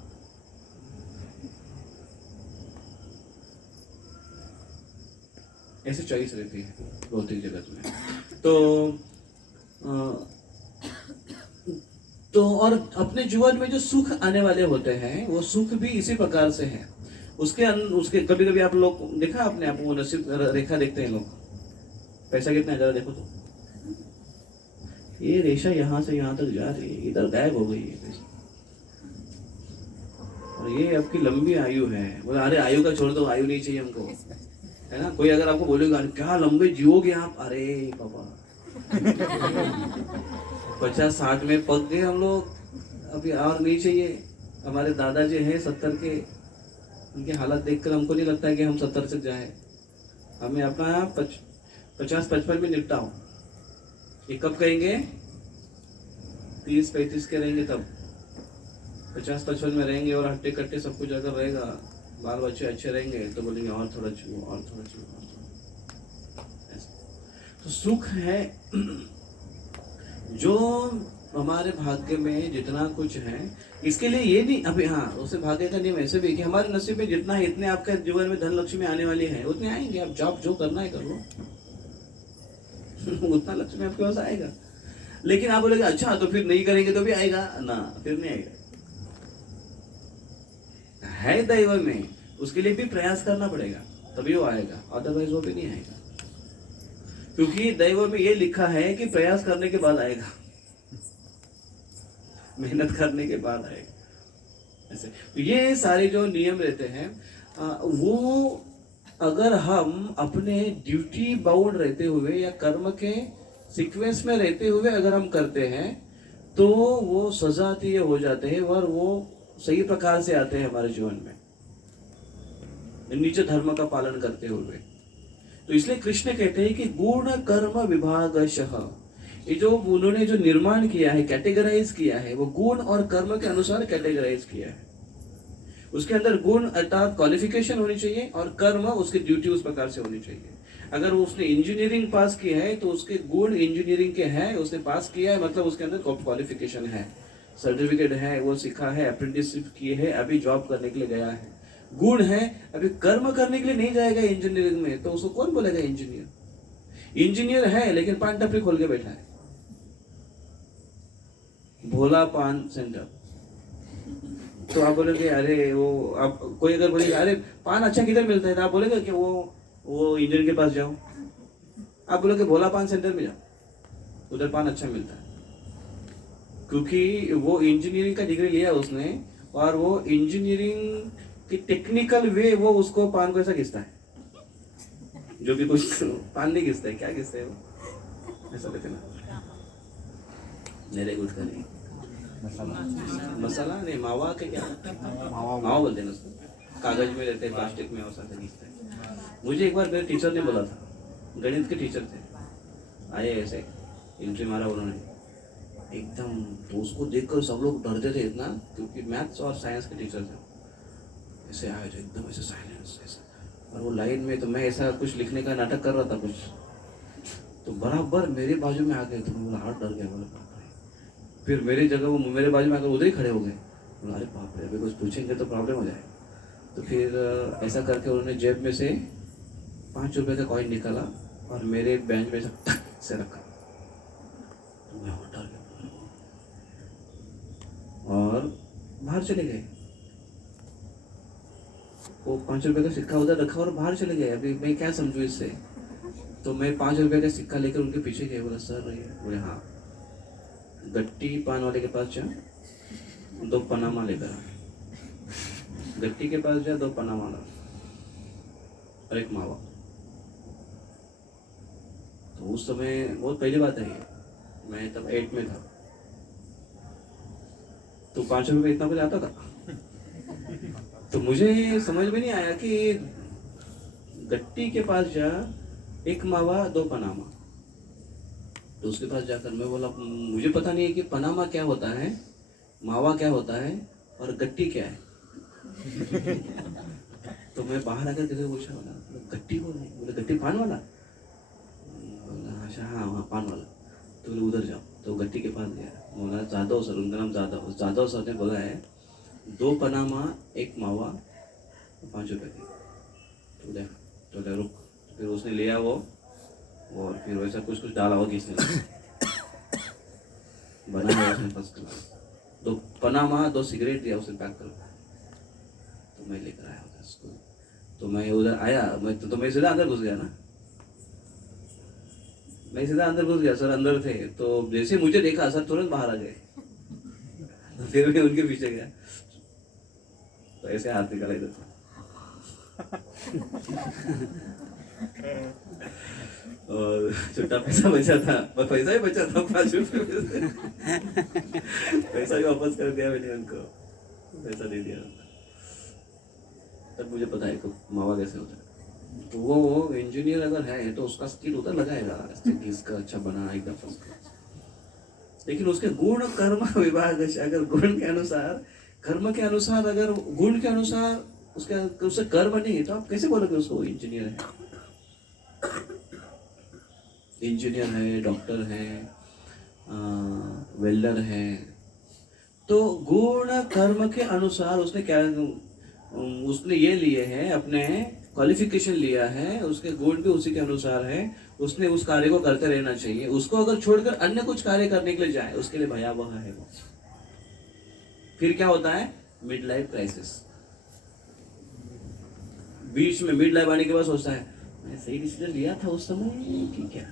ऐसे चॉइस रहती है भौतिक जगत में। तो और अपने जीवन में जो सुख आने वाले होते हैं, वो सुख भी इसी प्रकार से है। उसके कभी कभी आप लोग देखा आपने, आप वो नसीब रेखा देखते हैं लोग, पैसा कितना है जरा देखो तो, ये रेखा यहाँ से यहाँ तक जा रही है, इधर गायब हो गई है पैसा, और ये आपकी लंबी आयु है। बोला अरे आयु का छोड़ दो, आयु नहीं चाहिए हमको, है ना। कोई अगर आपको बोलेगा क्या लंबे जियोगे आप, अरे बाबा 50-60 में पक गए हम लोग, अभी और नहीं चाहिए। हमारे दादाजी हैं 70 के, उनके हालत देखकर हमको नहीं लगता है कि हम 70 तक जाए। हमें अपना 50-55 में निपटाओ। ये कब कहेंगे? 30-35 के रहेंगे तब, 50-55 में रहेंगे और हट्टे कट्टे सब कुछ अगर रहेगा, बाल बच्चे अच्छे रहेंगे, तो बोलेंगे और थोड़ा छुओ, और थोड़ा छुओ, और थोड़ा। तो सुख है जो हमारे भाग्य में जितना कुछ है, इसके लिए ये नहीं अभी, हाँ उसे भाग्य का नियम ऐसे भी कि हमारे नसीब में जितना है, इतने आपके जीवन में धन लक्ष्मी आने वाली है, उतने आएंगे। आप जॉब जो करना है कर लो उतना लक्ष्मी आपके पास आएगा। लेकिन आप बोलेंगे अच्छा तो फिर नहीं करेंगे तो भी आएगा ना, फिर नहीं आएगा। है दैव में, उसके लिए भी प्रयास करना पड़ेगा, तभी वो आएगा, अदरवाइज वो भी नहीं आएगा। क्योंकि दैव में ये लिखा है कि प्रयास करने के बाद आएगा, मेहनत करने के बाद आएगा। ऐसे तो ये सारे जो नियम रहते हैं, वो अगर हम अपने ड्यूटी बाउंड रहते हुए या कर्म के सीक्वेंस में रहते हुए अगर हम करते हैं, तो वो सजातीय हो जाते हैं और वो सही प्रकार से आते हैं हमारे जीवन में, नीचे धर्म का पालन करते हुए। तो इसलिए कृष्ण कहते हैं कि गुण कर्म विभागशः, ये जो उन्होंने जो निर्माण किया है, कैटेगराइज किया है, वो गुण और कर्म के अनुसार कैटेगराइज किया है। उसके अंदर गुण अर्थात क्वालिफिकेशन होनी चाहिए, और कर्म उसकी ड्यूटी उस प्रकार से होनी चाहिए। अगर उसने इंजीनियरिंग पास की है तो उसके गुण इंजीनियरिंग के हैं, उसने पास किया है मतलब उसके अंदर क्वालिफिकेशन है, सर्टिफिकेट है, वो सीखा है, अप्रेंटिसशिप किए है, अभी जॉब करने के लिए गया है, गुण है। अभी कर्म करने के लिए नहीं जाएगा इंजीनियरिंग में, तो उसको कौन बोलेगा इंजीनियर? इंजीनियर है लेकिन पान टपरी खोल के बैठा है, भोला पान सेंटर। तो आप बोलोगे अरे वो, आप कोई अगर बोलेगा अरे पान अच्छा किधर मिलता है, तो आप बोलेगा कि वो इंजीनियर के पास जाओ। आप बोलोगे भोला पान सेंटर में जाओ, उधर पान अच्छा मिलता है, क्योंकि वो इंजीनियरिंग का डिग्री लिया उसने, और वो इंजीनियरिंग की टेक्निकल वे वो उसको पान को ऐसा घिसता है, जो भी कुछ पान नहीं घिसता है, क्या घिसता है वो ऐसा कहते ना, मेरे गुटका नहीं, मसाला नहीं, मावा के क्या, मावा बोलते हैं उसको, कागज में रहते हैं, प्लास्टिक में वैसा घिसता है। मुझे एक बार मेरे टीचर ने बोला था, गणित के टीचर थे, आए ऐसे एंट्री मारा उन्होंने एकदम। तो उसको देखकर सब लोग डरते थे इतना, क्योंकि मैथ्स और साइंस के टीचर थे। ऐसे आए थे एकदम ऐसे साइलेंस ऐसा, और वो लाइन में तो मैं ऐसा कुछ लिखने का नाटक कर रहा था कुछ, तो बराबर मेरे बाजू में आ गए। तो बोला हाथ डर गया, बोला बाप रे। फिर मेरी जगह वो मेरे बाजू में आकर उधर ही खड़े हो गए। बोला अरे बाप रे, अभी कुछ पूछेंगे तो प्रॉब्लम हो जाए। तो फिर ऐसा करके उन्होंने जेब में से 5 रुपए का कॉइन निकाला और मेरे बेंच में से रखा। तो मैं और डर गया और बाहर चले गए। वो 5 रुपए का सिक्का उधर रखा और बाहर चले गए। अभी मैं क्या समझूं इससे। तो मैं 5 रुपए का सिक्का लेकर उनके पीछे गया। बोला सर ये, बोले हाँ। गट्टी पान वाले के पास जा, 2 पनामा लेकर आ। गट्टी के पास जा, 2 पनामा ला और 1 मावा। तो उस समय बहुत पहली बात है ये, मैं तब 8 में था। तो 5 रुपए इतना कुछ आता था। तो मुझे समझ में नहीं आया कि गट्टी के पास जा, 1 मावा 2 पनामा। तो उसके पास जाकर मैं बोला मुझे पता नहीं है कि पनामा क्या होता है, मावा क्या होता है और गट्टी क्या है। तो मैं बाहर आकर किसी पूछा, बोला गट्टी कौन है। बोले गट्टी पान वाला। बोला अच्छा हाँ हाँ पान वाला। तो बोले उधर जाओ। तो गट्टी के पास गया। बोला जादव सर, उनका नाम जादव। जादव सर ने बोला है 2 पनामा 1 मावा 5 रुपए की। तो बोले रुक। फिर उसने लिया वो, और फिर वैसा कुछ डाला हो किसने बनाया उसने फर्स्ट क्लास। 2 पनामा 2 सिगरेट दिया उसे पैक कर। तो मैं लेकर आया उधर स्कूल। तो मैं उधर आया, तो मैं सीधा अंदर घुस गया ना। मैं सीधा अंदर घुस गया, सर अंदर थे। तो जैसे मुझे देखा सर तुरंत बाहर आ गए। फिर मैं उनके पीछे गया, तो ऐसे हाथ निकाला इधर से। और छोटा पैसा बचा था, पैसा ही बचा था 5 रुपए में से। पैसा भी वापस कर दिया मैंने उनको, पैसा दे दिया। तब मुझे पता है कि मावा कैसे होता है। तो वो इंजीनियर अगर है तो उसका स्किल उधर लगाएगा कि इसका अच्छा बना एकदम फर्स्ट क्लास। लेकिन उसके गुण कर्म विभाग, अगर गुण के अनुसार, कर्म के अनुसार, अगर गुण के अनुसार उसके कर्म नहीं, तो आप कैसे बोलोगे उसको इंजीनियर है। इंजीनियर है, डॉक्टर है, वेल्डर है। तो गुण कर्म के अनुसार उसने क्या, उसने ये लिए हैं, अपने क्वालिफिकेशन लिया है, उसके गुण भी उसी के अनुसार है। उसने उस कार्य को करते रहना चाहिए। उसको अगर छोड़कर अन्य कुछ कार्य करने के लिए जाए, उसके लिए भयावह है वो। फिर क्या होता है, मिड लाइफ क्राइसिस। बीच में मिड लाइफ आने के बाद सोचता है मैं सही डिसीजन लिया था उस समय कि क्या,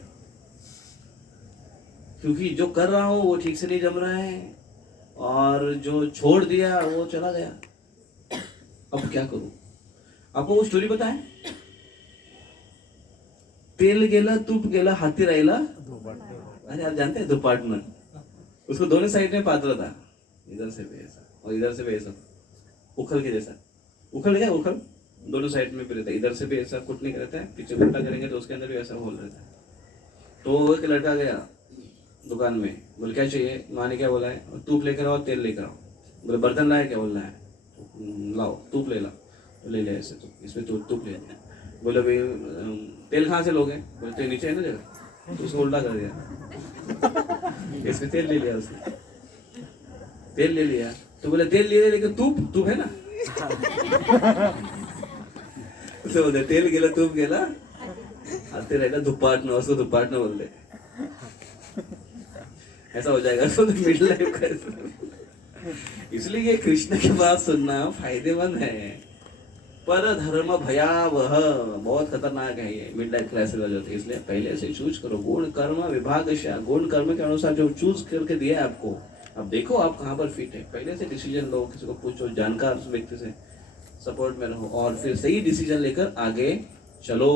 क्योंकि जो कर रहा हूं वो ठीक से नहीं जम रहा है, और जो छोड़ दिया वो चला गया। अब क्या करूं। आपको वो स्टोरी पता है, तेल गेला तूप गेला हाथी राहिला। अरे आप जानते हैं, 2 पार्टनर, उसको दोनों साइड में पात्र था, इधर से भी ऐसा और इधर से भी ऐसा, उखल के जैसा। उखल क्या, उखल दोनों साइड में भी रहता है, इधर से भी ऐसा कुटने का रहता है, पीछे उल्टा करेंगे तो उसके अंदर भी ऐसा होल रहता है। तो एक लड़का गया दुकान में, बोले क्या चाहिए। माँ ने क्या बोला है, तूप लेकर आओ तेल लेकर आओ। बोले बर्तन लाए, क्या बोलना है, लाओ तूप ले ला। ले ले ऐसे, तो इसमें तूप ले लिया। बोले भाई तेल कहाँ से लोगे। बोले तेल नीचे है ना जगह। तो उसको उल्टा कर दिया, इसमें तेल ले लिया उसने, तेल ले लिया। तो बोले तेल ले लिया लेकिन तूप है ना। उसे बोलते तेल गेला तूप गेला आते रहेगा दुपाट न, उसको दुपाट न बोलते। ऐसा हो जाएगा तो मिडिल लाइफ का। इसलिए कृष्ण की बात सुनना फायदेमंद है। पर धर्म भयावह, बहुत खतरनाक है ये मिड लाइफ क्राइसिस हो जाती है। इसलिए पहले से चूज करो, गुण कर्म विभाग, गुण कर्म के अनुसार जो चूज करके दिया है आपको, अब देखो आप कहाँ पर फिट है। पहले से डिसीजन लो, किसी को पूछो, जानकार व्यक्ति से सपोर्ट में रहो, और फिर सही डिसीजन लेकर आगे चलो।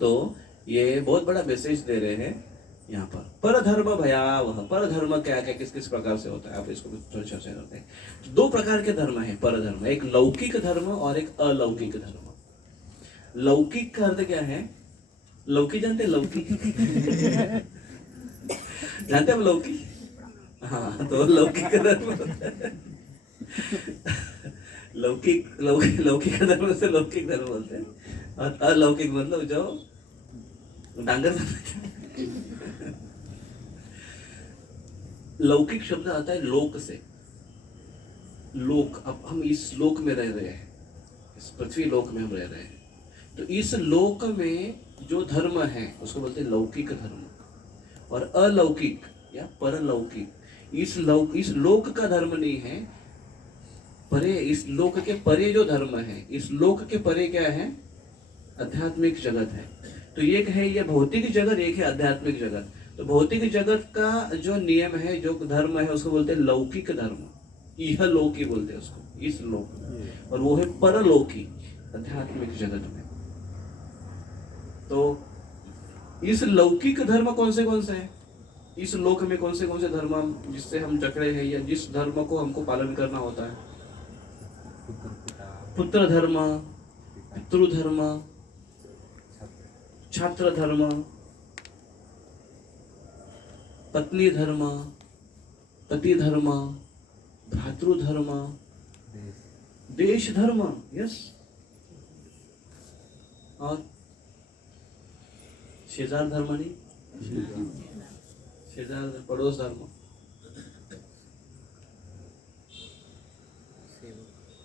तो ये बहुत बड़ा मैसेज दे रहे हैं यहाँ पर धर्म भयावह। पर धर्म क्या क्या किस किस प्रकार से होता है, आप इसको थोड़ी चर्चा करते हैं। 2 प्रकार के धर्म है पर धर्म, एक लौकिक धर्म और एक अलौकिक धर्म। लौकिक का अर्थ क्या है, लौकी जानते हैं? लौकी जानते हैं आप लौकी? हाँ, तो लौकी का धर्म होता है। लौकिक लौकिक लौकिक का धर्म से लौकिक धर्म बोलते हैं, और अलौकिक मतलब जो डांगर लौकिक शब्द आता है लोक से। लोक, अब हम इस लोक में रह रहे हैं, इस पृथ्वी लोक में हम रह रहे हैं, तो इस लोक में जो धर्म है उसको बोलते हैं लौकिक धर्म, और अलौकिक या परलौकिक इस लोक का धर्म नहीं है, परे, इस लोक के परे जो धर्म है, इस लोक के परे क्या है? आध्यात्मिक जगत है। तो एक है ये भौतिक जगत, एक है आध्यात्मिक जगत। तो भौतिक जगत का जो नियम है, जो धर्म है, उसको बोलते हैं लौकिक धर्म, यह लौकी बोलते हैं उसको, इस लोक, और वो है परलौकी, आध्यात्मिक जगत में। तो इस लौकिक धर्म कौन से है? इस लोक में कौन से धर्म जिससे हम जकड़े हैं, या जिस धर्म को हमको पालन करना होता है? पुत्र धर्म, पितृधर्म, छात्र धर्म, पत्नी धर्म, पति धर्म, भ्रातृधर्म, देश धर्म, यस, और शेजार धर्म नहीं, शेजार पड़ोस धर्म।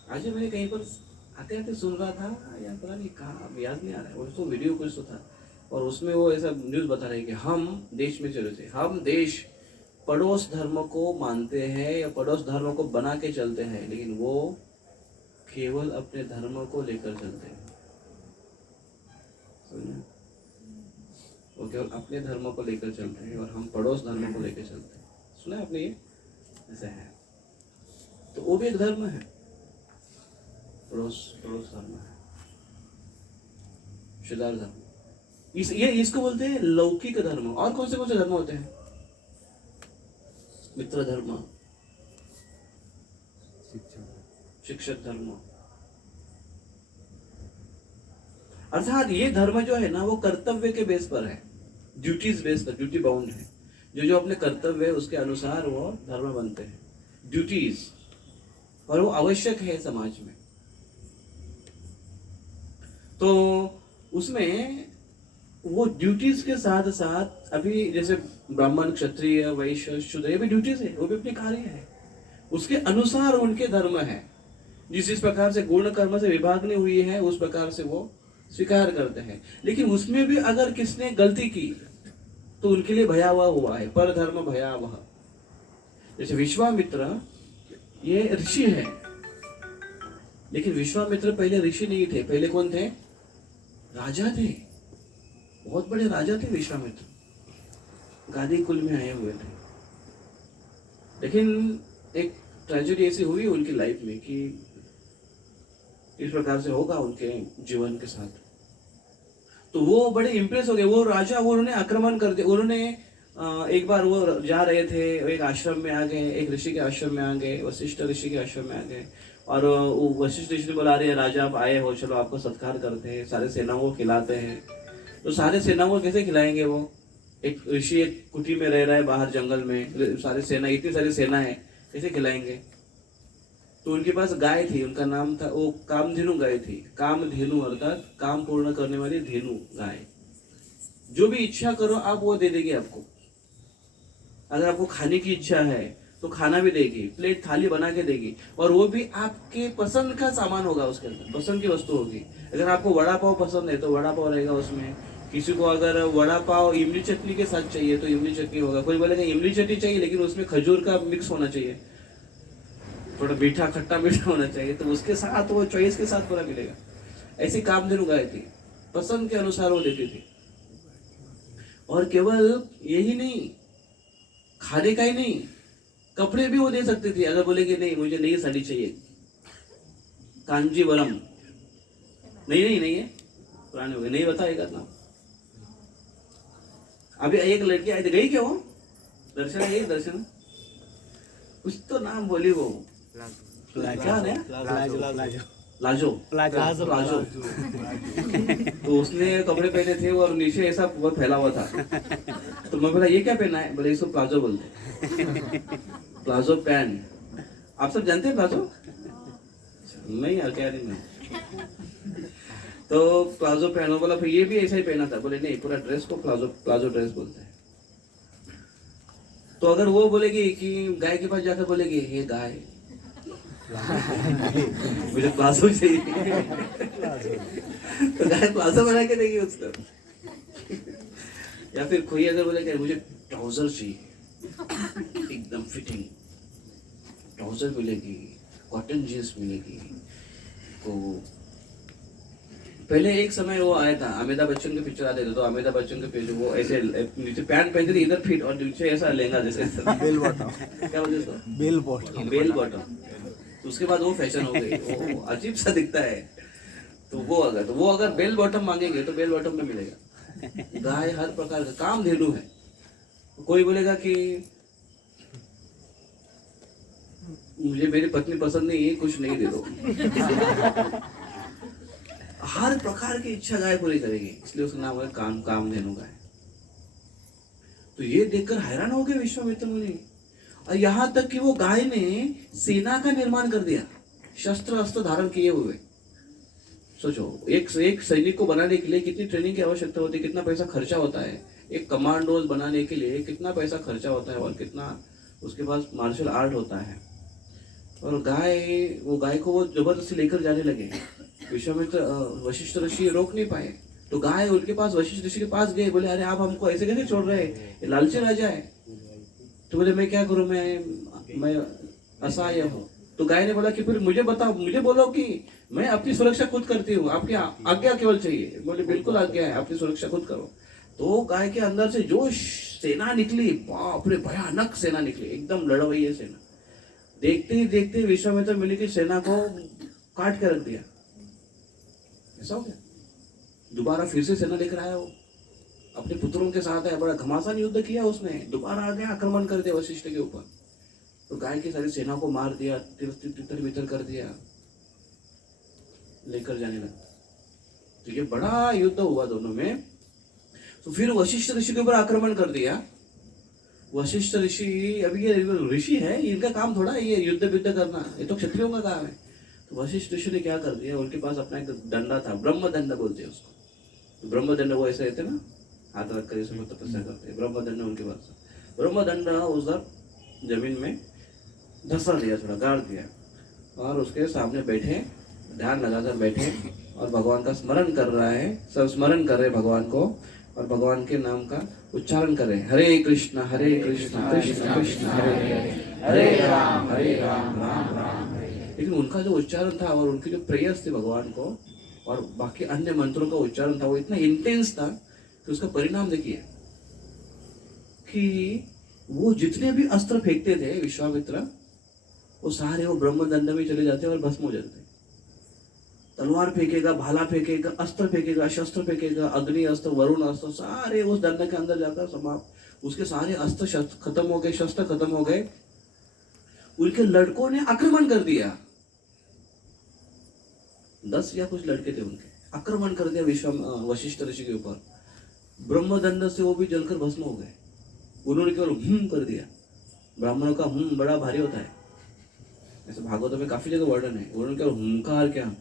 आज मैंने कहीं पर आते आते सुन रहा था, या पता नहीं कहाँ, याद नहीं आ रहा है, उसको वीडियो कुछ तो था, और उसमें वो ऐसा न्यूज़ बता रहे कि हम देश में चले थे, हम देश पड़ोस धर्म को मानते हैं या पड़ोस धर्म को बना के चलते हैं, लेकिन वो केवल अपने धर्म को लेकर चलते हैं। समझे? वो केवल अपने धर्म को लेकर चलते हैं और हम पड़ोस धर्म को लेकर चलते हैं। सुना आपने ये? ऐसा है। तो वो भी एक धर्म है, पड़ोस धर्म है, रिश्तेदार धर्म। इसको बोलते हैं लौकिक धर्म। और कौन से धर्म होते हैं? मित्र धर्म, शिक्षक धर्म। अर्थात ये धर्म जो है ना, वो कर्तव्य के बेस पर है, ड्यूटीज बेस पर, ड्यूटी बाउंड है। जो अपने कर्तव्य है उसके अनुसार वो धर्म बनते हैं, ड्यूटीज, और वो आवश्यक है समाज में। तो उसमें वो ड्यूटीज के साथ साथ, अभी जैसे ब्राह्मण, क्षत्रिय, वैश्य, शूद्र, ये भी ड्यूटीज है, वो भी अपने कार्य है, उसके अनुसार उनके धर्म है। जिस प्रकार से गुण कर्म से विभागनी हुई है, उस प्रकार से वो स्वीकार करते हैं। लेकिन उसमें भी अगर किसने गलती की तो उनके लिए भयावह हुआ है, पर धर्म भयावह। जैसे विश्वामित्र, ये ऋषि है, लेकिन विश्वामित्र पहले ऋषि नहीं थे, पहले कौन थे? राजा थे, बहुत बड़े राजा थे विश्वामित्र, गादी कुल में आए हुए थे। लेकिन एक ट्रेजेडी ऐसी हुई उनकी लाइफ में कि इस प्रकार से होगा उनके जीवन के साथ, तो वो बड़े इंप्रेस हो गए। वो राजा, वो उन्होंने आक्रमण कर दिया। उन्होंने एक बार वो जा रहे थे, एक आश्रम में आ गए, एक ऋषि के आश्रम में आ गए, वशिष्ठ ऋषि के आश्रम में आ गए, और वशिष्ठ ऋषि ने बोला, अरे राजा आप आए हो, चलो आपको सत्कार करते हैं, सारे सेनाओं को खिलाते हैं। तो सारे सेनाओं को कैसे खिलाएंगे? वो एक ऋषि एक कुटी में रह रहा है बाहर जंगल में, सारी सेना, इतनी सारी सेना है, कैसे खिलाएंगे? तो उनके पास गाय थी, उनका नाम था, वो कामधेनु गाय थी। कामधेनु अर्थात काम पूर्ण करने वाली धेनु गाय। जो भी इच्छा करो आप, वो दे देगी आपको। अगर आपको खाने की इच्छा है तो खाना भी देगी, प्लेट थाली बना के देगी, और वो भी आपके पसंद का सामान होगा, उसके अंदर पसंद की वस्तु होगी। अगर आपको वड़ा पाव पसंद है तो वड़ा पाव रहेगा उसमें। किसी को अगर वड़ा पाव इमली चटनी के साथ चाहिए तो इमली चटनी होगा। कोई बोलेगा इमली चटनी चाहिए लेकिन उसमें खजूर का मिक्स होना चाहिए, थोड़ा मीठा, खट्टा मीठा होना चाहिए, तो उसके साथ वो चॉइस के साथ पूरा मिलेगा। ऐसी कामधेनु गाय थी, पसंद के अनुसार वो देती थी। और केवल यही नहीं, खाने का ही नहीं, कपड़े भी वो दे सकती थी। अगर बोले कि नहीं मुझे नई साड़ी चाहिए, कांजीवरम, नहीं है, पुराने हो गए, नहीं बताएगा ना। अभी एक लड़की आई थी, गई क्या वो? दर्शन है, दर्शन कुछ तो नाम बोली वो, क्या है? Lajo palazzo palazzo. तो उसने कपड़े पहने थे और नीचे ऐसा बहुत फैला हुआ था। तो मैं बोला ये क्या पहना है? बोले इसको प्लाजो बोलते हैं, प्लाजो पैंट। आप सब जानते हैं प्लाजो? नहीं यार, क्या नहीं। तो प्लाजो पहनो, बोला फिर ये भी ऐसा ही पहना था। बोले नहीं, पूरा ड्रेस को प्लाजो प्लाजो ड्रेस बोलते हैं। तो अगर वो बोलेगी कि गाय के पास जाकर बोलेगी ये गाय, मुझे प्लाजो चाहिए, तो गाय प्लाजो बना के देगी उसको। या फिर कोई अगर बोले मुझे ट्राउजर चाहिए एकदम फिटिंग, ट्राउजर मिलेगी, कॉटन जींस मिलेगी। तो पहले एक समय वो आया था, अमिताभ बच्चन के पिक्चर आते थे, तो अमिताभ बच्चन के पिक्चर वो ऐसे नीचे पैंट पहनते थे इधर फिट और नीचे ऐसा लहंगा जैसे बेल बॉटम, क्या बोलते उसको? Bell bottom. Bell bottom. तो उसके बाद वो फैशन हो गई, वो अजीब सा दिखता है। तो वो अगर बेल बॉटम मांगेंगे तो बेल बॉटम में मिलेगा। गाय हर प्रकार का काम धेनु है। कोई बोलेगा कि मुझे मेरी पत्नी पसंद नहीं है, कुछ नहीं दे दो। हर प्रकार की इच्छा गाय पूरी करेगी, इसलिए उसका नाम है काम धेनु गाय। तो ये देखकर हैरान हो गए विश्वामित्र मुनि। और यहाँ तक कि वो गाय ने सेना का निर्माण कर दिया, शस्त्र अस्त्र धारण किए हुए। सोचो, एक सैनिक को बनाने के लिए कितनी ट्रेनिंग की आवश्यकता होती है, कितना पैसा खर्चा होता है। एक कमांडोज बनाने के लिए कितना पैसा खर्चा होता है और कितना उसके पास मार्शल आर्ट होता है। और वो गाय को वो जबरदस्ती लेकर जाने लगे। विश्वामित्र वशिष्ठ ऋषि रोक नहीं पाए, तो गाय उनके पास वशिष्ठ ऋषि के पास गए। बोले अरे आप हमको ऐसे कैसे छोड़ रहे हैं, ये लालची राजा है। तो बोले मैं क्या करूं, मैं असहाय हूँ। तो गाय ने बोला कि फिर मुझे बताओ, मुझे बोलो कि मैं अपनी सुरक्षा खुद करती हूँ, आपकी आज्ञा केवल चाहिए। बोले बिल्कुल आज्ञा है, अपनी सुरक्षा खुद करो। तो गाय के अंदर से जो सेना निकली, बाप रे, भयानक सेना निकली, एकदम लड़वैया सेना। देखते ही देखते विश्वामित्र मुनि की सेना को काट के रख दिया। ऐसा हो गया। दोबारा फिर से सेना लेकर आया, वो अपने पुत्रों के साथ है, बड़ा घमासान युद्ध किया उसने। दोबारा आ गया, आक्रमण कर दिया वशिष्ठ के ऊपर। तो गाय की सारी सेना को मार दिया, तितर बितर कर दिया, लेकर जाने लगा। तो ये बड़ा युद्ध हुआ दोनों में। तो फिर वशिष्ठ ऋषि के ऊपर आक्रमण कर दिया। वशिष्ठ ऋषि, अभी ये ऋषि है, इनका काम थोड़ा ये युद्ध विद्ध करना, ये तो क्षत्रियों का काम है। तो वशिष्ठ ऋषि ने क्या कर दिया, उनके पास अपना एक डंडा था, ब्रह्मदंड बोलते हैं उसको। तो ब्रह्मदंड वो ऐसे रहते ना, हाथ रख कर इसमें तपस्या करते हैं, ब्रह्मदंड उनके पास। ब्रह्मदंड उधर जमीन में धसा दिया, थोड़ा गाड़ दिया, और उसके सामने बैठे, ध्यान लगाकर बैठे और भगवान का स्मरण कर रहा है। सब स्मरण कर रहे भगवान को और भगवान के नाम का उच्चारण कर रहे। हरे कृष्ण कृष्ण कृष्ण हरे हरे राम राम राम हरे। लेकिन उनका जो उच्चारण था और उनकी जो प्रेयर्स थी भगवान को और बाकी अन्य मंत्रों का उच्चारण था, वो इतना इंटेंस था कि उसका परिणाम देखिए कि वो जितने भी अस्त्र फेंकते थे विश्वामित्र, वो सारे वो ब्रह्मदंड में चले जाते और भस्म हो जाते। तलवार फेंकेगा, भाला फेंकेगा, अस्त्र फेंकेगा, शस्त्र फेंकेगा, अग्नि अस्त्र, वरुण अस्त्र, सारे उस दंड के अंदर जाकर समाप्त। उसके सारे अस्त्र खत्म हो गए, शस्त्र खत्म हो गए। उनके लड़कों ने आक्रमण कर दिया, 10 या कुछ लड़के थे उनके, आक्रमण कर दिया वशिष्ठ ऋषि के ऊपर। ब्रह्मदंड से वो भी जलकर भस्म हो गए। उन्होंने केवल कर दिया। ब्राह्मणों का बड़ा भारी होता है, ऐसे भागवत में काफी जगह वर्णन है। उन्होंने केवल हुंकार क्या,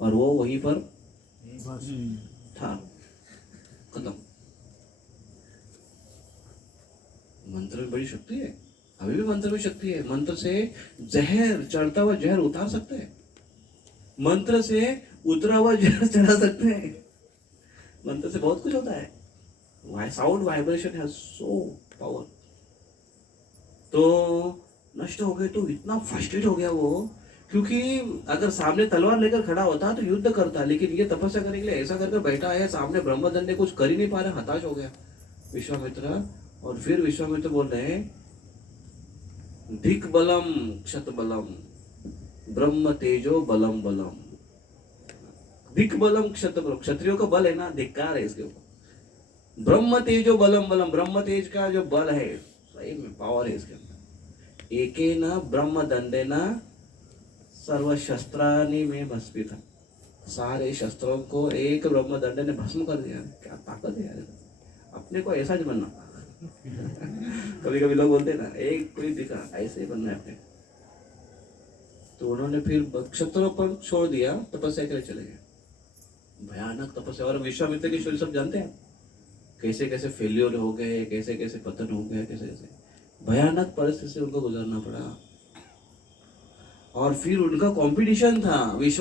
और वो वहीं पर था, खत्म। मंत्र में बड़ी शक्ति है, अभी भी मंत्र में शक्ति है। मंत्र से जहर, चढ़ता हुआ जहर उतार सकते हैं, मंत्र से उतरा हुआ जहर चढ़ा सकते हैं। मंत्र से बहुत कुछ होता है। Sound vibration has so power. तो नष्ट हो गए, तो इतना फ्रस्ट्रेट हो गया वो, क्योंकि अगर सामने तलवार लेकर खड़ा होता तो युद्ध करता, लेकिन ये तपस्या करने के लिए ऐसा करके बैठा है, सामने ब्रह्मदंड कुछ कर ही नहीं पा रहा, हताश हो गया विश्वामित्र। और फिर विश्वामित्र बोल रहे हैं, धिक बलम क्षत बलम ब्रह्म तेजो बलम बलम। धिक बलम क्षत बलम, क्षत्रियों का बल है ना, धिक्कार है इसके ऊपर। ब्रह्म तेजो बलम बलम, ब्रह्म तेज का जो बल है, सही में पावर है इसके अंदर। एकेन ब्रह्मदंडेन सर्व शस्त्रानी में भस्मित, सारे शस्त्रों को एक ब्रह्मदंड ने भस्म कर दिया। क्या ताकत है यार, अपने को ऐसा ही बनना। कभी कभी लोग बोलते हैं ना, एक कोई दिखा ऐसे ही बनना है अपने। तो उन्होंने फिर क्षत्रों पर छोड़ दिया, तपस्या के लिए चले गए। भयानक तपस्या। और विश्वामित्र की स्टोरी सब जानते हैं, कैसे कैसे फेल्योर हो गए, कैसे कैसे पतन हो गए, कैसे कैसे भयानक परिस्थिति से उनको गुजरना पड़ा। और फिर उनका कंपटीशन था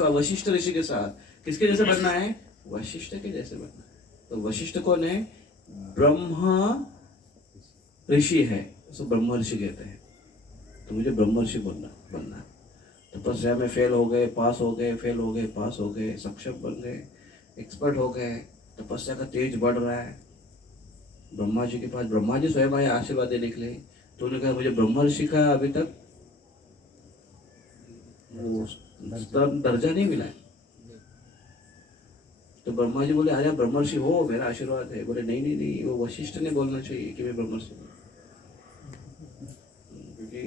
वशिष्ठ ऋषि के साथ, किसके जैसे बनना है? वशिष्ठ के जैसे बनना है। तो वशिष्ठ कौन है? ब्रह्मा ऋषि है, उसको ब्रह्म ऋषि कहते हैं। तो मुझे ब्रह्म ऋषि बनना है। तपस्या में फेल हो गए, पास हो गए, फेल हो गए, पास हो गए, सक्षम बन गए, एक्सपर्ट हो गए, तपस्या का तेज बढ़ रहा है। ब्रह्मा जी के पास ब्रह्मा जी स्वयं आए आशीर्वाद देने के लिए। तो उन्होंने कहा मुझे ब्रह्म ऋषि का अभी तक वो दर्जा नहीं मिला है। तो ब्रह्मा जी बोले अरे ब्रह्म ऋषि हो, मेरा आशीर्वाद है। बोले नहीं नहीं नहीं, वो वशिष्ठ ने बोलना चाहिए कि मैं ब्रह्म ऋषि हूँ, क्योंकि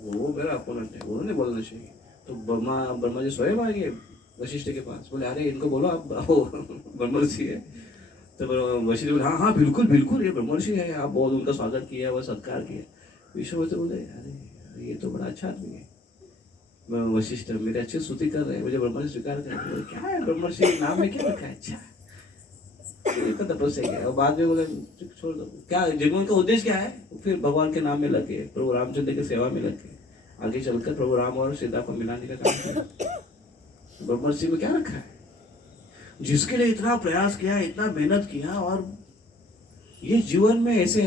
वो मेरा अपोनेंट है, उन्होंने बोलना चाहिए। तो ब्रह्मा जी स्वयं आ गए वशिष्ठ के पास, बोले अरे इनको बोलो आप ब्रह्म ऋषि है। तो वशिष्ठ बोले हाँ हाँ बिल्कुल बिल्कुल, ये ब्रह्म ऋषि है। आप बहुत उनका स्वागत किया, वह सत्कार किया। विश्वामित्र बोले अरे ये तो बड़ा अच्छा आदमी है। वशिष्ठ मेरे अच्छी स्तुति कर रहे हैं, मुझे ब्रह्म ऋषि स्वीकार कर रहे हैं। क्या है ब्रह्म ऋषि नाम में क्या रखा है? अच्छा तो तपस्या किया। और बाद में बोले छोड़ दो, क्या जीवन का उद्देश्य क्या है? फिर भगवान के नाम में लगे, प्रभु रामचंद्र की सेवा में लगे, आगे चलकर प्रभु राम और सीता को मिलाने का काम किया। ब्रह्म ऋषि में क्या रखा है? जिसके लिए इतना प्रयास किया, इतना मेहनत किया, और ये जीवन में ऐसे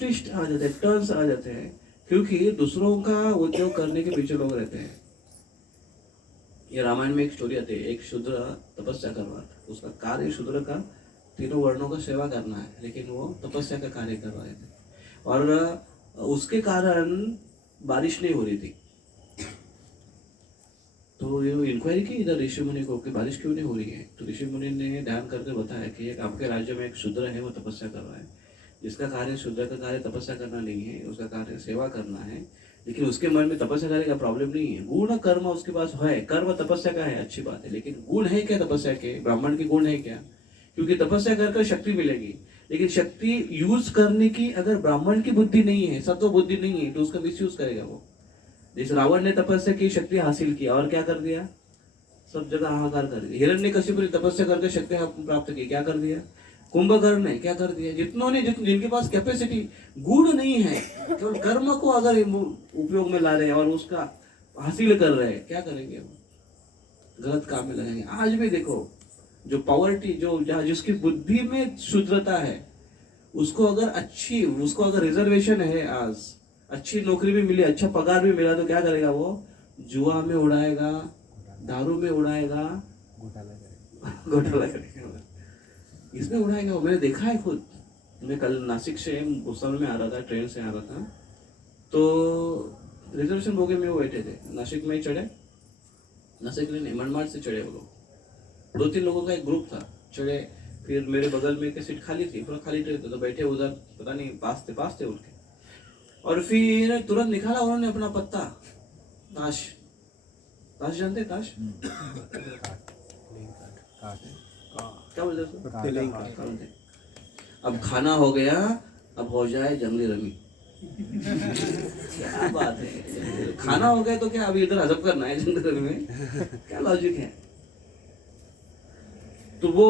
ट्विस्ट आ जाते हैं, टर्न्स आ जाते हैं, क्योंकि दूसरों का उद्योग करने के पीछे लोग रहते हैं। ये रामायण में एक स्टोरी आती है, एक शूद्र तपस्या कर रहा था। उसका कार्य शूद्र का तीनों वर्णों का सेवा करना है, लेकिन वो तपस्या का कार्य कर रहे थे। और उसके कारण बारिश नहीं हो रही थी। तो ये इंक्वायरी की इधर ऋषि मुनि को कि बारिश क्यों नहीं हो रही है। तो ऋषि मुनि ने ध्यान करके बताया कि एक आपके राज्य में एक शूद्र है, वो तपस्या कर रहा है, जिसका कार्य शूद्र का कार्य तपस्या करना नहीं है, उसका कार्य सेवा करना है। लेकिन उसके मन में तपस्या करने का प्रॉब्लम नहीं है, गुण कर्म उसके पास है। कर्म तपस्या का है, अच्छी बात है, लेकिन गुण है क्या तपस्या के? ब्राह्मण के गुण है क्या? क्योंकि तपस्या कर शक्ति मिलेगी, लेकिन शक्ति यूज करने की अगर ब्राह्मण की बुद्धि नहीं है, सत्व बुद्धि नहीं है, तो उसका मिस यूज करेगा वो। जिस रावण ने तपस्या की, शक्ति हासिल किया, और क्या कर दिया? सब जगह हाहाकार कर दिया। हिरण्यकशिपु ने तपस्या करके शक्ति प्राप्त की, क्या कर दिया? कुंभकर्ण ने क्या कर दिया? जिनके पास कैपेसिटी, गुण नहीं है, केवल कर्म को अगर उपयोग में ला रहे हैं और उसका हासिल कर रहे हैं, क्या करेंगे वो? गलत काम में लगेंगे। आज भी देखो, जो पॉवर्टी, जो जिसकी बुद्धि में शुद्रता है, उसको अगर रिजर्वेशन है, आज अच्छी नौकरी भी मिली, अच्छा पगार भी मिला, तो क्या करेगा वो? जुआ में उड़ाएगा, दारू में उड़ाएगा, घोटाला करेगा, इसमें उड़ाएगा। मैंने देखा है खुद। मैं कल नासिक से भूसावल में आ रहा था, ट्रेन से आ रहा था, तो रिजर्वेशन बोगी में वो बैठे थे। नासिक में ही चढ़े, नासिक नहीं, मनमाड से चढ़े वो लोग। 2-3 लोगों का एक ग्रुप था, चढ़े। फिर मेरे बगल में एक सीट खाली थी, पूरा खाली ट्रेन था, तो बैठे उधर, पता नहीं पास थे उनके। और फिर तुरंत निकाला उन्होंने अपना पत्ता, ताश जानते? ताश क्या बोलते? अब खाना हो गया, अब हो जाए जंगली रमी। क्या बात है, खाना हो गया तो क्या अभी इधर हजम करना है जंगली रमी में? क्या लॉजिक है? तो वो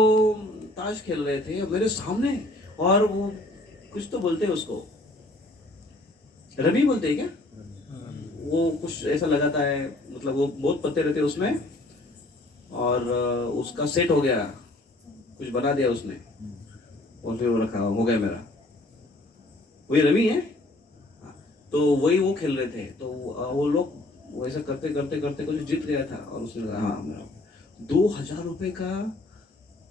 ताश खेल रहे थे मेरे सामने, और वो कुछ तो बोलते हैं उसको, रमी बोलते हैं क्या? वो कुछ ऐसा लगाता है, मतलब वो बहुत पत्ते रहते हैं उसमें, और उसका सेट हो गया, कुछ बना दिया उसने, और फिर वो रखा, हो गया मेरा। वही रमी है। तो वही वो खेल रहे थे, तो वो लोग वैसा करते करते करते कुछ जीत गया था, और उसने कहा हाँ मेरा। 2000 रुपए का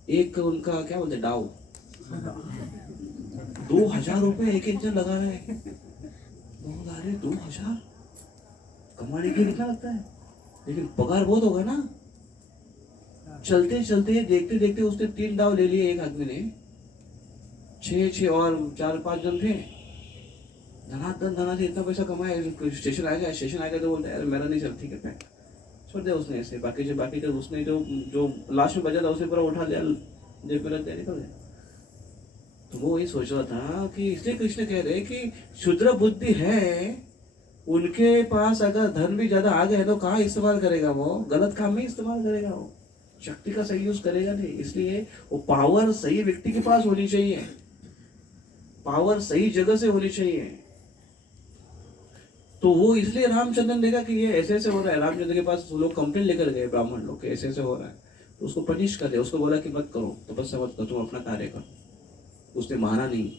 एक उनका क्या बोलते, डाव। 2000 रुपए एक जन लगा रहे हैं। 2000 कमाने के लिए कितना लगता है, लेकिन पगार बहुत होगा ना। चलते चलते देखते देखते उसने 3 डाव ले लिए, एक आदमी ने 6 और 4-5 जन थे। धनाधन इतना पैसा कमाया। स्टेशन आ गया तो बोलते यार मेरा नहीं चल, ठीक है पैक। छोड़ दिया उसने ऐसे, बाकी के उसने जो जो लास्ट में बचा था उसे पूरा उठा लिया, जेब में रख दिया, निकल गया। तो वो वही सोच रहा था कि इसलिए कृष्ण कह रहे कि क्षुद्र बुद्धि है, उनके पास अगर धन भी ज्यादा आ गए तो कहाँ इस्तेमाल करेगा, वो गलत काम में इस्तेमाल करेगा, वो शक्ति का सही यूज करेगा नहीं। इसलिए वो पावर सही व्यक्ति के पास होनी चाहिए, पावर सही जगह से होनी चाहिए। तो वो इसलिए रामचंद्र देखा कि ये ऐसे ऐसे हो रहा है, रामचंद्र के पास लोग कंप्लेन लेकर गए, ब्राह्मण लोग के ऐसे ऐसे हो रहा है, तो उसको पनिश कर दिया। उसको बोला कि मत करो, तपस्या मत करो, तुम अपना कार्य करो। उसने माना नहीं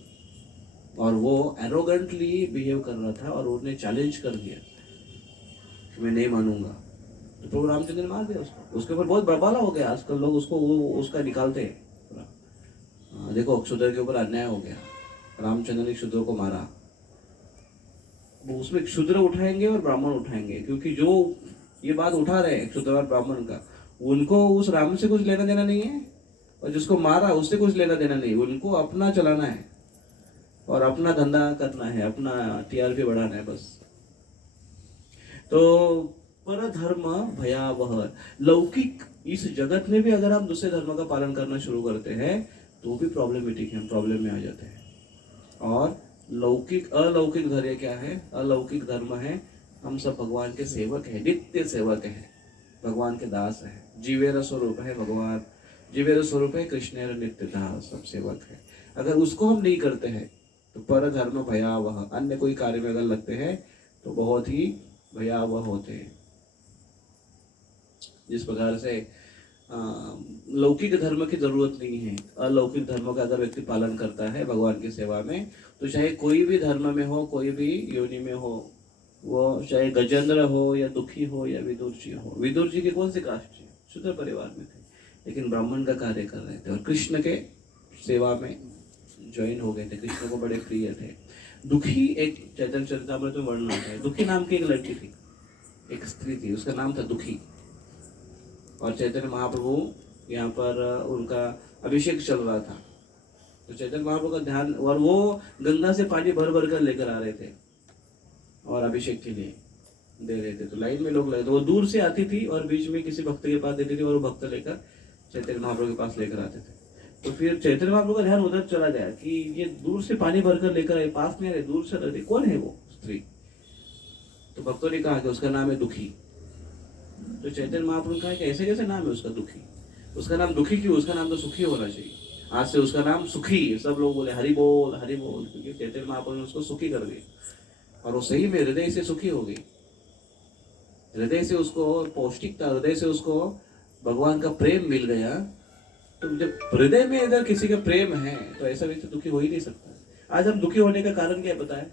और वो एरोगेंटली बिहेव कर रहा था और उसने चैलेंज कर दिया कि मैं नहीं मानूंगा। तो प्रभु रामचंद्र ने मार दिया उसको। उसके ऊपर बहुत बड़बाला हो गया, आजकल लोग उसको वो उसका निकालते हैं पूरा। देखो क्षुद्र के ऊपर अन्याय हो गया, रामचंद्र ने क्षुद्र को मारा। वो उसमें क्षुद्र उठाएंगे और ब्राह्मण उठाएंगे, क्योंकि जो ये बात उठा रहे हैं क्षुद्र और ब्राह्मण का, उनको उस राम से कुछ लेना देना नहीं है, और जिसको मारा उससे कुछ लेना देना नहीं। उनको अपना चलाना है और अपना धंधा करना है, अपना टीआरपी बढ़ाना है बस। तो पर धर्म भयावह, लौकिक इस जगत में भी अगर हम दूसरे धर्म का पालन करना शुरू करते हैं तो भी प्रॉब्लमेटिक है, हम प्रॉब्लम में आ जाते हैं। और लौकिक अलौकिक धर्म क्या है? अलौकिक धर्म है हम सब भगवान के सेवक हैं, नित्य सेवक हैं, भगवान के दास हैं, जीवेर स्वरूप है भगवान, जीवेर स्वरूप है कृष्ण, नित्य दास, सब सेवक है। अगर उसको हम नहीं करते हैं तो पर धर्म भयावह, अन्य कोई कार्य में अगर लगते हैं तो बहुत ही भयावह होते हैं। जिस प्रकार से लौकिक धर्म की जरूरत नहीं है, अलौकिक धर्म का अगर व्यक्ति पालन करता है भगवान की सेवा में, तो चाहे कोई भी धर्म में हो, कोई भी योनि में हो, वो चाहे गजेंद्र हो या दुखी हो या विदुर जी हो। विदुर जी की कौन सी कास्ट थी? शूद्र परिवार में थे, लेकिन ब्राह्मण का कार्य कर रहे थे और कृष्ण के सेवा में ज्वाइन हो गए थे, कृष्ण को बड़े प्रिय थे। दुखी, एक चैतन्य चरितामृत में वर्णन होता है, दुखी नाम की एक लड़की थी, एक स्त्री थी, उसका नाम था दुखी। और चैतन्य महाप्रभु यहाँ पर उनका अभिषेक चल रहा था, तो चैतन्य महाप्रभु का ध्यान, और वो गंगा से पानी भर भर कर लेकर आ रहे थे और अभिषेक के लिए दे रहे थे। तो लाइन में लोग लगे, तो वो दूर से आती थी और बीच में किसी भक्त के पास देती थी और वो भक्त लेकर चैतन्य महाप्रभु के पास लेकर आते थे। तो फिर चैतन्य महाप्रभु का ध्यान उधर चला गया कि ये दूर से पानी भरकर लेकर आए, पास में आ रहे, दूर से रहे, कौन है वो स्त्री? तो भक्तों ने कहा कि उसका नाम है दुखी। तो चैतन्य महाप्रभु ने कहा कि ऐसे कैसे नाम है उसका दुखी? उसका नाम दुखी क्यों? उसका नाम तो सुखी होना चाहिए, आज से उसका नाम सुखी। सब लोग बोले हरि बोल हरि बोल, क्योंकि चैतन्य महाप्रभु ने उसको सुखी कर दिया और वो सही में हृदय से सुखी हो गई। हृदय से उसको पौष्टिकता, हृदय से उसको भगवान का प्रेम मिल गया। तो जब हृदय में अगर किसी का प्रेम है तो ऐसा व्यक्ति दुखी हो ही नहीं सकता। आज हम दुखी होने का कारण क्या है पता है?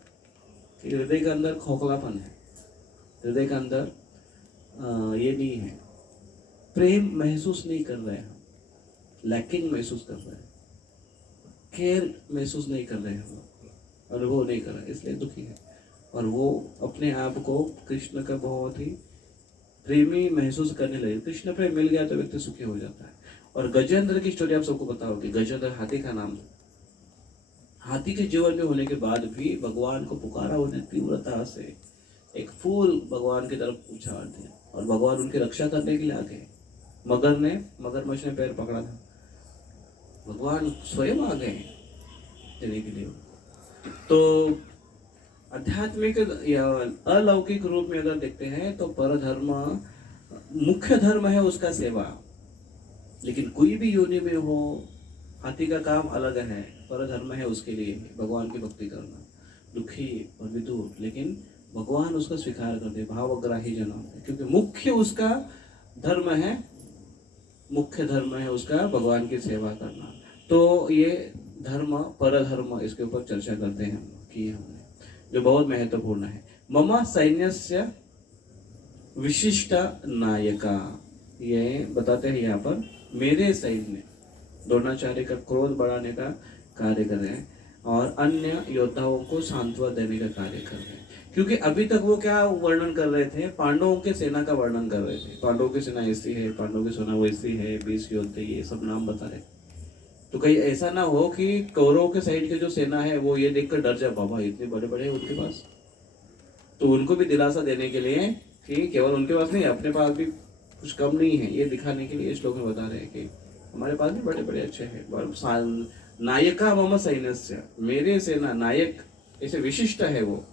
कि हृदय के अंदर खोखलापन है, हृदय के अंदर ये नहीं है, प्रेम महसूस नहीं कर रहे हैं, लैकिंग महसूस कर रहे हैं, केयर महसूस नहीं कर रहे हैं, अनुभव नहीं कर रहे, इसलिए दुखी है। और वो अपने आप को कृष्ण का बहुत ही प्रेमी महसूस करने लगे। कृष्ण प्रेम मिल गया तो व्यक्ति सुखी हो जाता है। और गजेंद्र की स्टोरी आप सबको पता होगी। गजेंद्र हाथी का नाम था। हाथी के जीवन में होने के बाद भी भगवान को पुकारा उन्हें तीव्रता से, एक फूल भगवान की तरफ उछाल दिया और भगवान उनकी रक्षा करने के लिए आ गए। मगरमच्छ ने पैर पकड़ा था, भगवान स्वयं आ गए देने के लिए। तो आध्यात्मिक या अलौकिक रूप में अगर देखते हैं तो परधर्म मुख्य धर्म है उसका सेवा। लेकिन कोई भी योनि में हो, हाथी का काम अलग है, परधर्म है उसके लिए भगवान की भक्ति करना, दुखी और विदुर, लेकिन भगवान उसका स्वीकार कर दे, भावग्राही जन होते, क्योंकि मुख्य उसका धर्म है, मुख्य धर्म है उसका भगवान की सेवा करना। तो ये धर्म परधर्म, इसके ऊपर चर्चा करते हैं कि हमने, जो बहुत महत्वपूर्ण है। मम सैन्यस्य विशिष्ट नायका, ये बताते हैं यहाँ पर, मेरे सैन्य द्रोणाचार्य का क्रोध बढ़ाने का कार्य कर रहे हैं और अन्य योद्धाओं को सांत्वना देने का कार्य कर रहे हैं। क्योंकि अभी तक वो क्या वर्णन कर रहे थे? पांडवों के सेना का वर्णन कर रहे थे। पांडवों की सेना ऐसी है, पांडवों की सेना वैसी है, 20 योद्धे, ये सब नाम बता रहे। तो कहीं ऐसा ना हो कि कौरवों के साइड की जो सेना है वो ये देखकर डर जाए, बाबा इतने बड़े बड़े उनके पास। तो उनको भी दिलासा देने के लिए कि केवल उनके पास नहीं, अपने पास भी कुछ कम नहीं है, ये दिखाने के लिए इस श्लोक में बता रहे हैं कि हमारे पास भी बड़े बड़े अच्छे हैं। नायका मम सैन्यस्य, मेरे सेना, नायक ऐसे विशिष्ट है वो,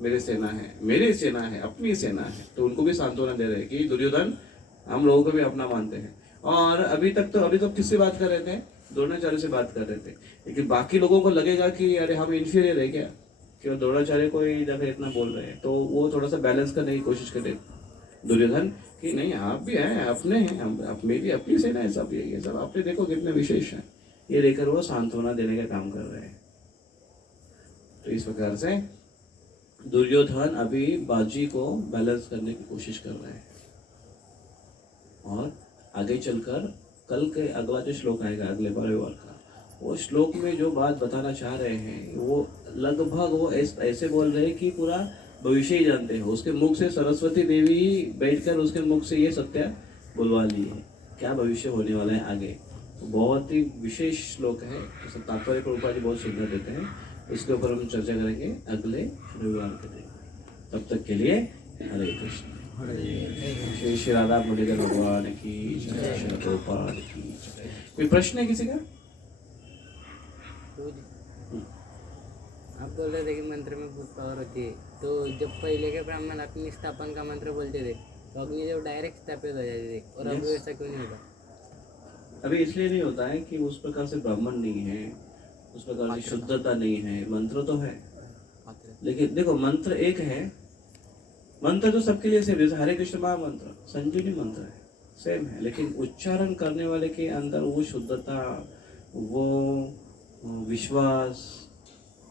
मेरे सेना है, मेरी सेना है, अपनी सेना है। तो उनको भी सांत्वना दे रहे हैं कि दुर्योधन हम लोगों को भी अपना मानते हैं। और अभी तो किससे बात कर रहे थे? द्रोणाचार्य से बात कर रहे थे। लेकिन बाकी लोगों को लगेगा कि अरे हम इन्फीरियर है क्या, कि वो द्रोणाचार्य को ही जगह इतना बोल रहे हैं। तो वो थोड़ा सा बैलेंस करने की कोशिश करे दुर्योधन कि नहीं, आप भी हैं, अपने हैं, हम मेरी अपनी सेना है, सब ये सब आपने देखो कितने विशेष हैं। ये लेकर वो सांत्वना देने का काम कर रहे हैं। तो इस प्रकार से दुर्योधन अभी बाजी को बैलेंस करने की कोशिश कर रहे हैं। और आगे चलकर कल के अगला जो श्लोक आएगा अगले रविवार का, वो श्लोक में जो बात बताना चाह रहे हैं वो लगभग वो ऐसे बोल रहे हैं कि पूरा भविष्य ही जानते हैं। उसके मुख से सरस्वती देवी बैठकर उसके मुख से ये सत्य बुलवा ली है, क्या भविष्य होने वाला है आगे। बहुत ही विशेष श्लोक है, तो तात्पर्य प्रभुपाद जी बहुत सुंदर देते हैं। उसके ऊपर हम चर्चा करेंगे अगले रविवार के दिन। तब तक के लिए हरे कृष्ण। श्री श्री राधा मुरलीधर भगवान की जय, श्री प्रभुपाद की जय। कोई प्रश्न है किसी का? आप बोल रहे थे कि मंत्र में बहुत पावर होती है, तो जब पहले के ब्राह्मण अग्नि स्थापन का मंत्र बोलते थे तो अग्नि जब डायरेक्ट स्थापित हो जाती थी, और अभी वैसा क्यों नहीं होता? अभी इसलिए नहीं होता है कि उस प्रकार से ब्राह्मण नहीं है, उस प्रकार की शुद्धता नहीं है। मंत्र तो है, लेकिन देखो मंत्र एक है, मंत्र तो सबके लिए सेम, जैसे हरे कृष्ण महामंत्र संजीवनी मंत्र है, सेम है। लेकिन उच्चारण करने वाले के अंदर वो शुद्धता, वो विश्वास,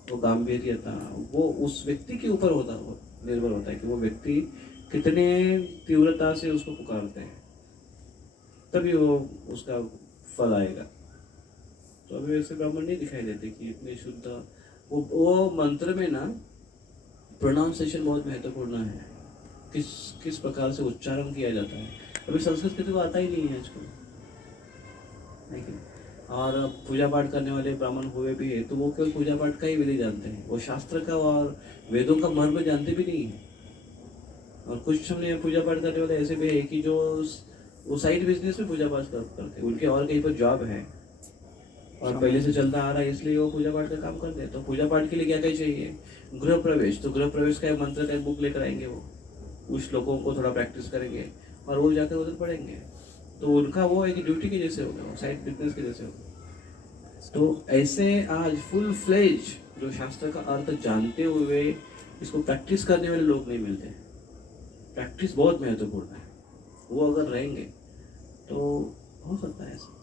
वो गांभीर्यता, वो उस व्यक्ति के ऊपर होता है, निर्भर होता है कि वो व्यक्ति कितने तीव्रता से उसको पुकारते हैं, तभी वो उसका फल आएगा। तो अभी वैसे ब्राह्मण नहीं दिखाई देते कि इतने शुद्ध। वो मंत्र में ना प्रोनाउंसिएशन बहुत महत्वपूर्ण है, किस प्रकार से उच्चारण किया जाता है। अभी संस्कृत किसी को आता ही नहीं है आजकल, लेकिन और पूजा पाठ करने वाले ब्राह्मण हुए भी है तो वो केवल पूजा पाठ का ही विधि जानते हैं, वो शास्त्र का और वेदों का मर्म जानते भी नहीं है। और कुछ हमने पूजा पाठ करने वाले ऐसे भी है कि जो वो साइड बिजनेस में पूजा पाठ करते हैं, उनके और कहीं पर जॉब है और पहले से चलता आ रहा है, इसलिए वो पूजा पाठ का काम करते हैं। तो पूजा पाठ के लिए क्या क्या चाहिए? गृह प्रवेश। तो गृह प्रवेश का मंत्र का बुक लेकर आएंगे, वो उस लोगों को थोड़ा प्रैक्टिस करेंगे और वो जाकर उधर पढ़ेंगे। तो उनका वो एक ड्यूटी के जैसे होगा, वो साइड बिजनेस के जैसे होगा। तो ऐसे आज फुल फ्लेज जो शास्त्र का अर्थ जानते हुए इसको प्रैक्टिस करने वाले लोग नहीं मिलते। प्रैक्टिस बहुत महत्वपूर्ण है, वो अगर रहेंगे तो हो सकता है ऐसा।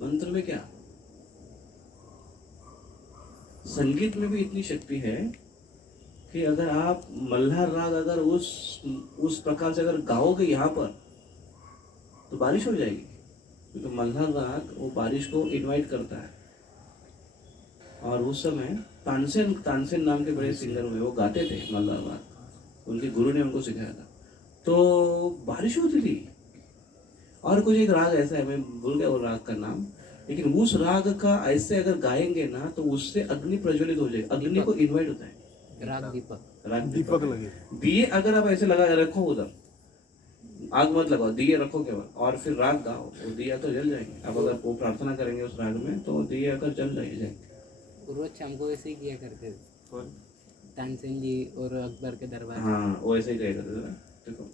मंत्र में क्या, संगीत में भी इतनी शक्ति है कि अगर आप मल्हार राग अगर उस प्रकार से अगर गाओगे यहाँ पर तो बारिश हो जाएगी, क्योंकि मल्हार राग वो बारिश को इनवाइट करता है। और उस समय तानसेन नाम के बड़े सिंगर हुए, वो गाते थे मल्हार राग, उनके गुरु ने उनको सिखाया था, तो बारिश होती थी। और कुछ एक राग ऐसा है, मैं भूल गया वो राग का नाम, लेकिन उस राग का ऐसे अगर गाएंगे ना तो उससे अग्नि प्रज्वलित हो जाएगी, अग्नि को इनवाइट होता है। राग दीपक लगे, दिए अगर आप ऐसे लगा रखो, उधर आग मत लगाओ, दिए रखो केवल, और फिर राग गाओ, वो दिया तो जल जाएंगे। अब अगर वो प्रार्थना करेंगे उस राग में तो दिए अगर जल जाएंगे। रोज शाम को वैसे ही किया करते थे कौन? तानसेन जी और अकबर के दरबार। हाँ, वो ऐसे ही कहेगा। देखो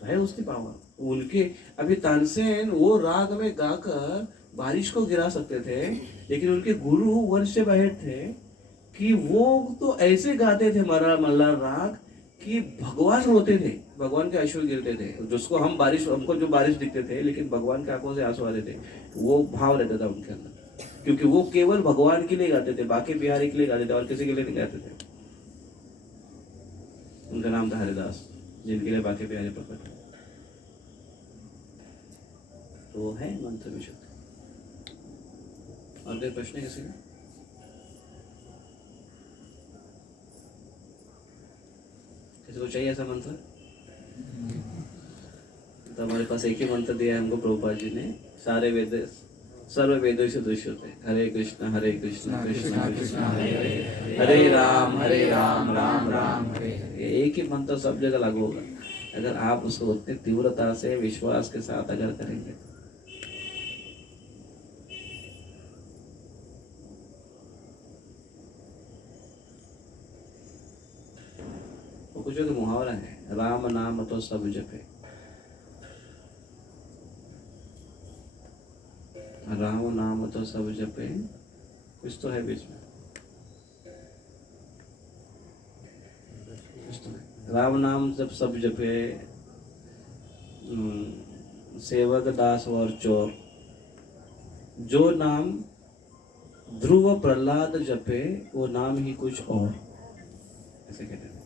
है उसकी पावर उनके। अभी तानसेन वो राग में गाकर बारिश को गिरा सकते थे, लेकिन उनके गुरु वर्ष से बाहर थे कि वो तो ऐसे गाते थे मल्हार राग कि भगवान रोते थे, भगवान के आंसू गिरते थे। जिसको हम बारिश, हमको जो बारिश दिखते थे, लेकिन भगवान के आंखों से आंसू आते थे। वो भाव रहता था उनके अंदर, क्योंकि वो केवल भगवान के लिए गाते थे, बाकी बिहारी के लिए गाते थे और किसी के लिए नहीं गाते थे। उनका नाम था हरिदास, जिनके लिए बाकी बिहारी प्रकट है। तो है मंत्र में शक्ति। और कोई प्रश्न है किसी का? किसी को चाहिए ऐसा मंत्र? तो हमारे पास एक ही मंत्र दिया है हमको प्रभुपाद जी ने, सारे वेद, सर्व वेदों से दुष्यते, हरे कृष्ण कृष्ण कृष्ण हरे हरे, हरे राम राम राम हरे हरे। एक ही मंत्र सब जगह लागू होगा। अगर आप उसको उतनी तीव्रता से विश्वास के साथ अगर करेंगे तो। वो कुछ तो मुहावरा है, राम नाम तो सब जपे, राम नाम तो सब जपे, कुछ तो है बीच में, कुछ तो है। राम नाम जब सब जपे, सेवक दास और चोर, जो नाम ध्रुव प्रहलाद जपे वो नाम ही कुछ और, ऐसे कहते हैं।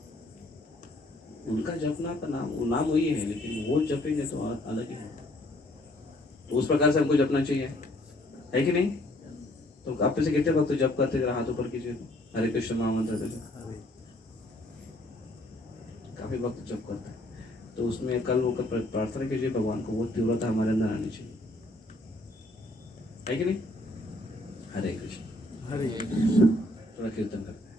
उनका जपना का नाम, वो नाम वही है लेकिन वो जपेंगे तो अलग ही है। तो उस प्रकार से हमको जपना चाहिए, है कि नहीं? तो आप से कितने वक्त जप करते जरा हाथ ऊपर कीजिए, हरे कृष्ण महामंत्र का जप हरे काफी वक्त जप करते हैं। तो उसमें कल वो प्रार्थना कीजिए भगवान को, वो तीव्रता हमारे अंदर आनी चाहिए, है कि नहीं? हरे कृष्ण। हरे थोड़ा कीर्तन करते हैं।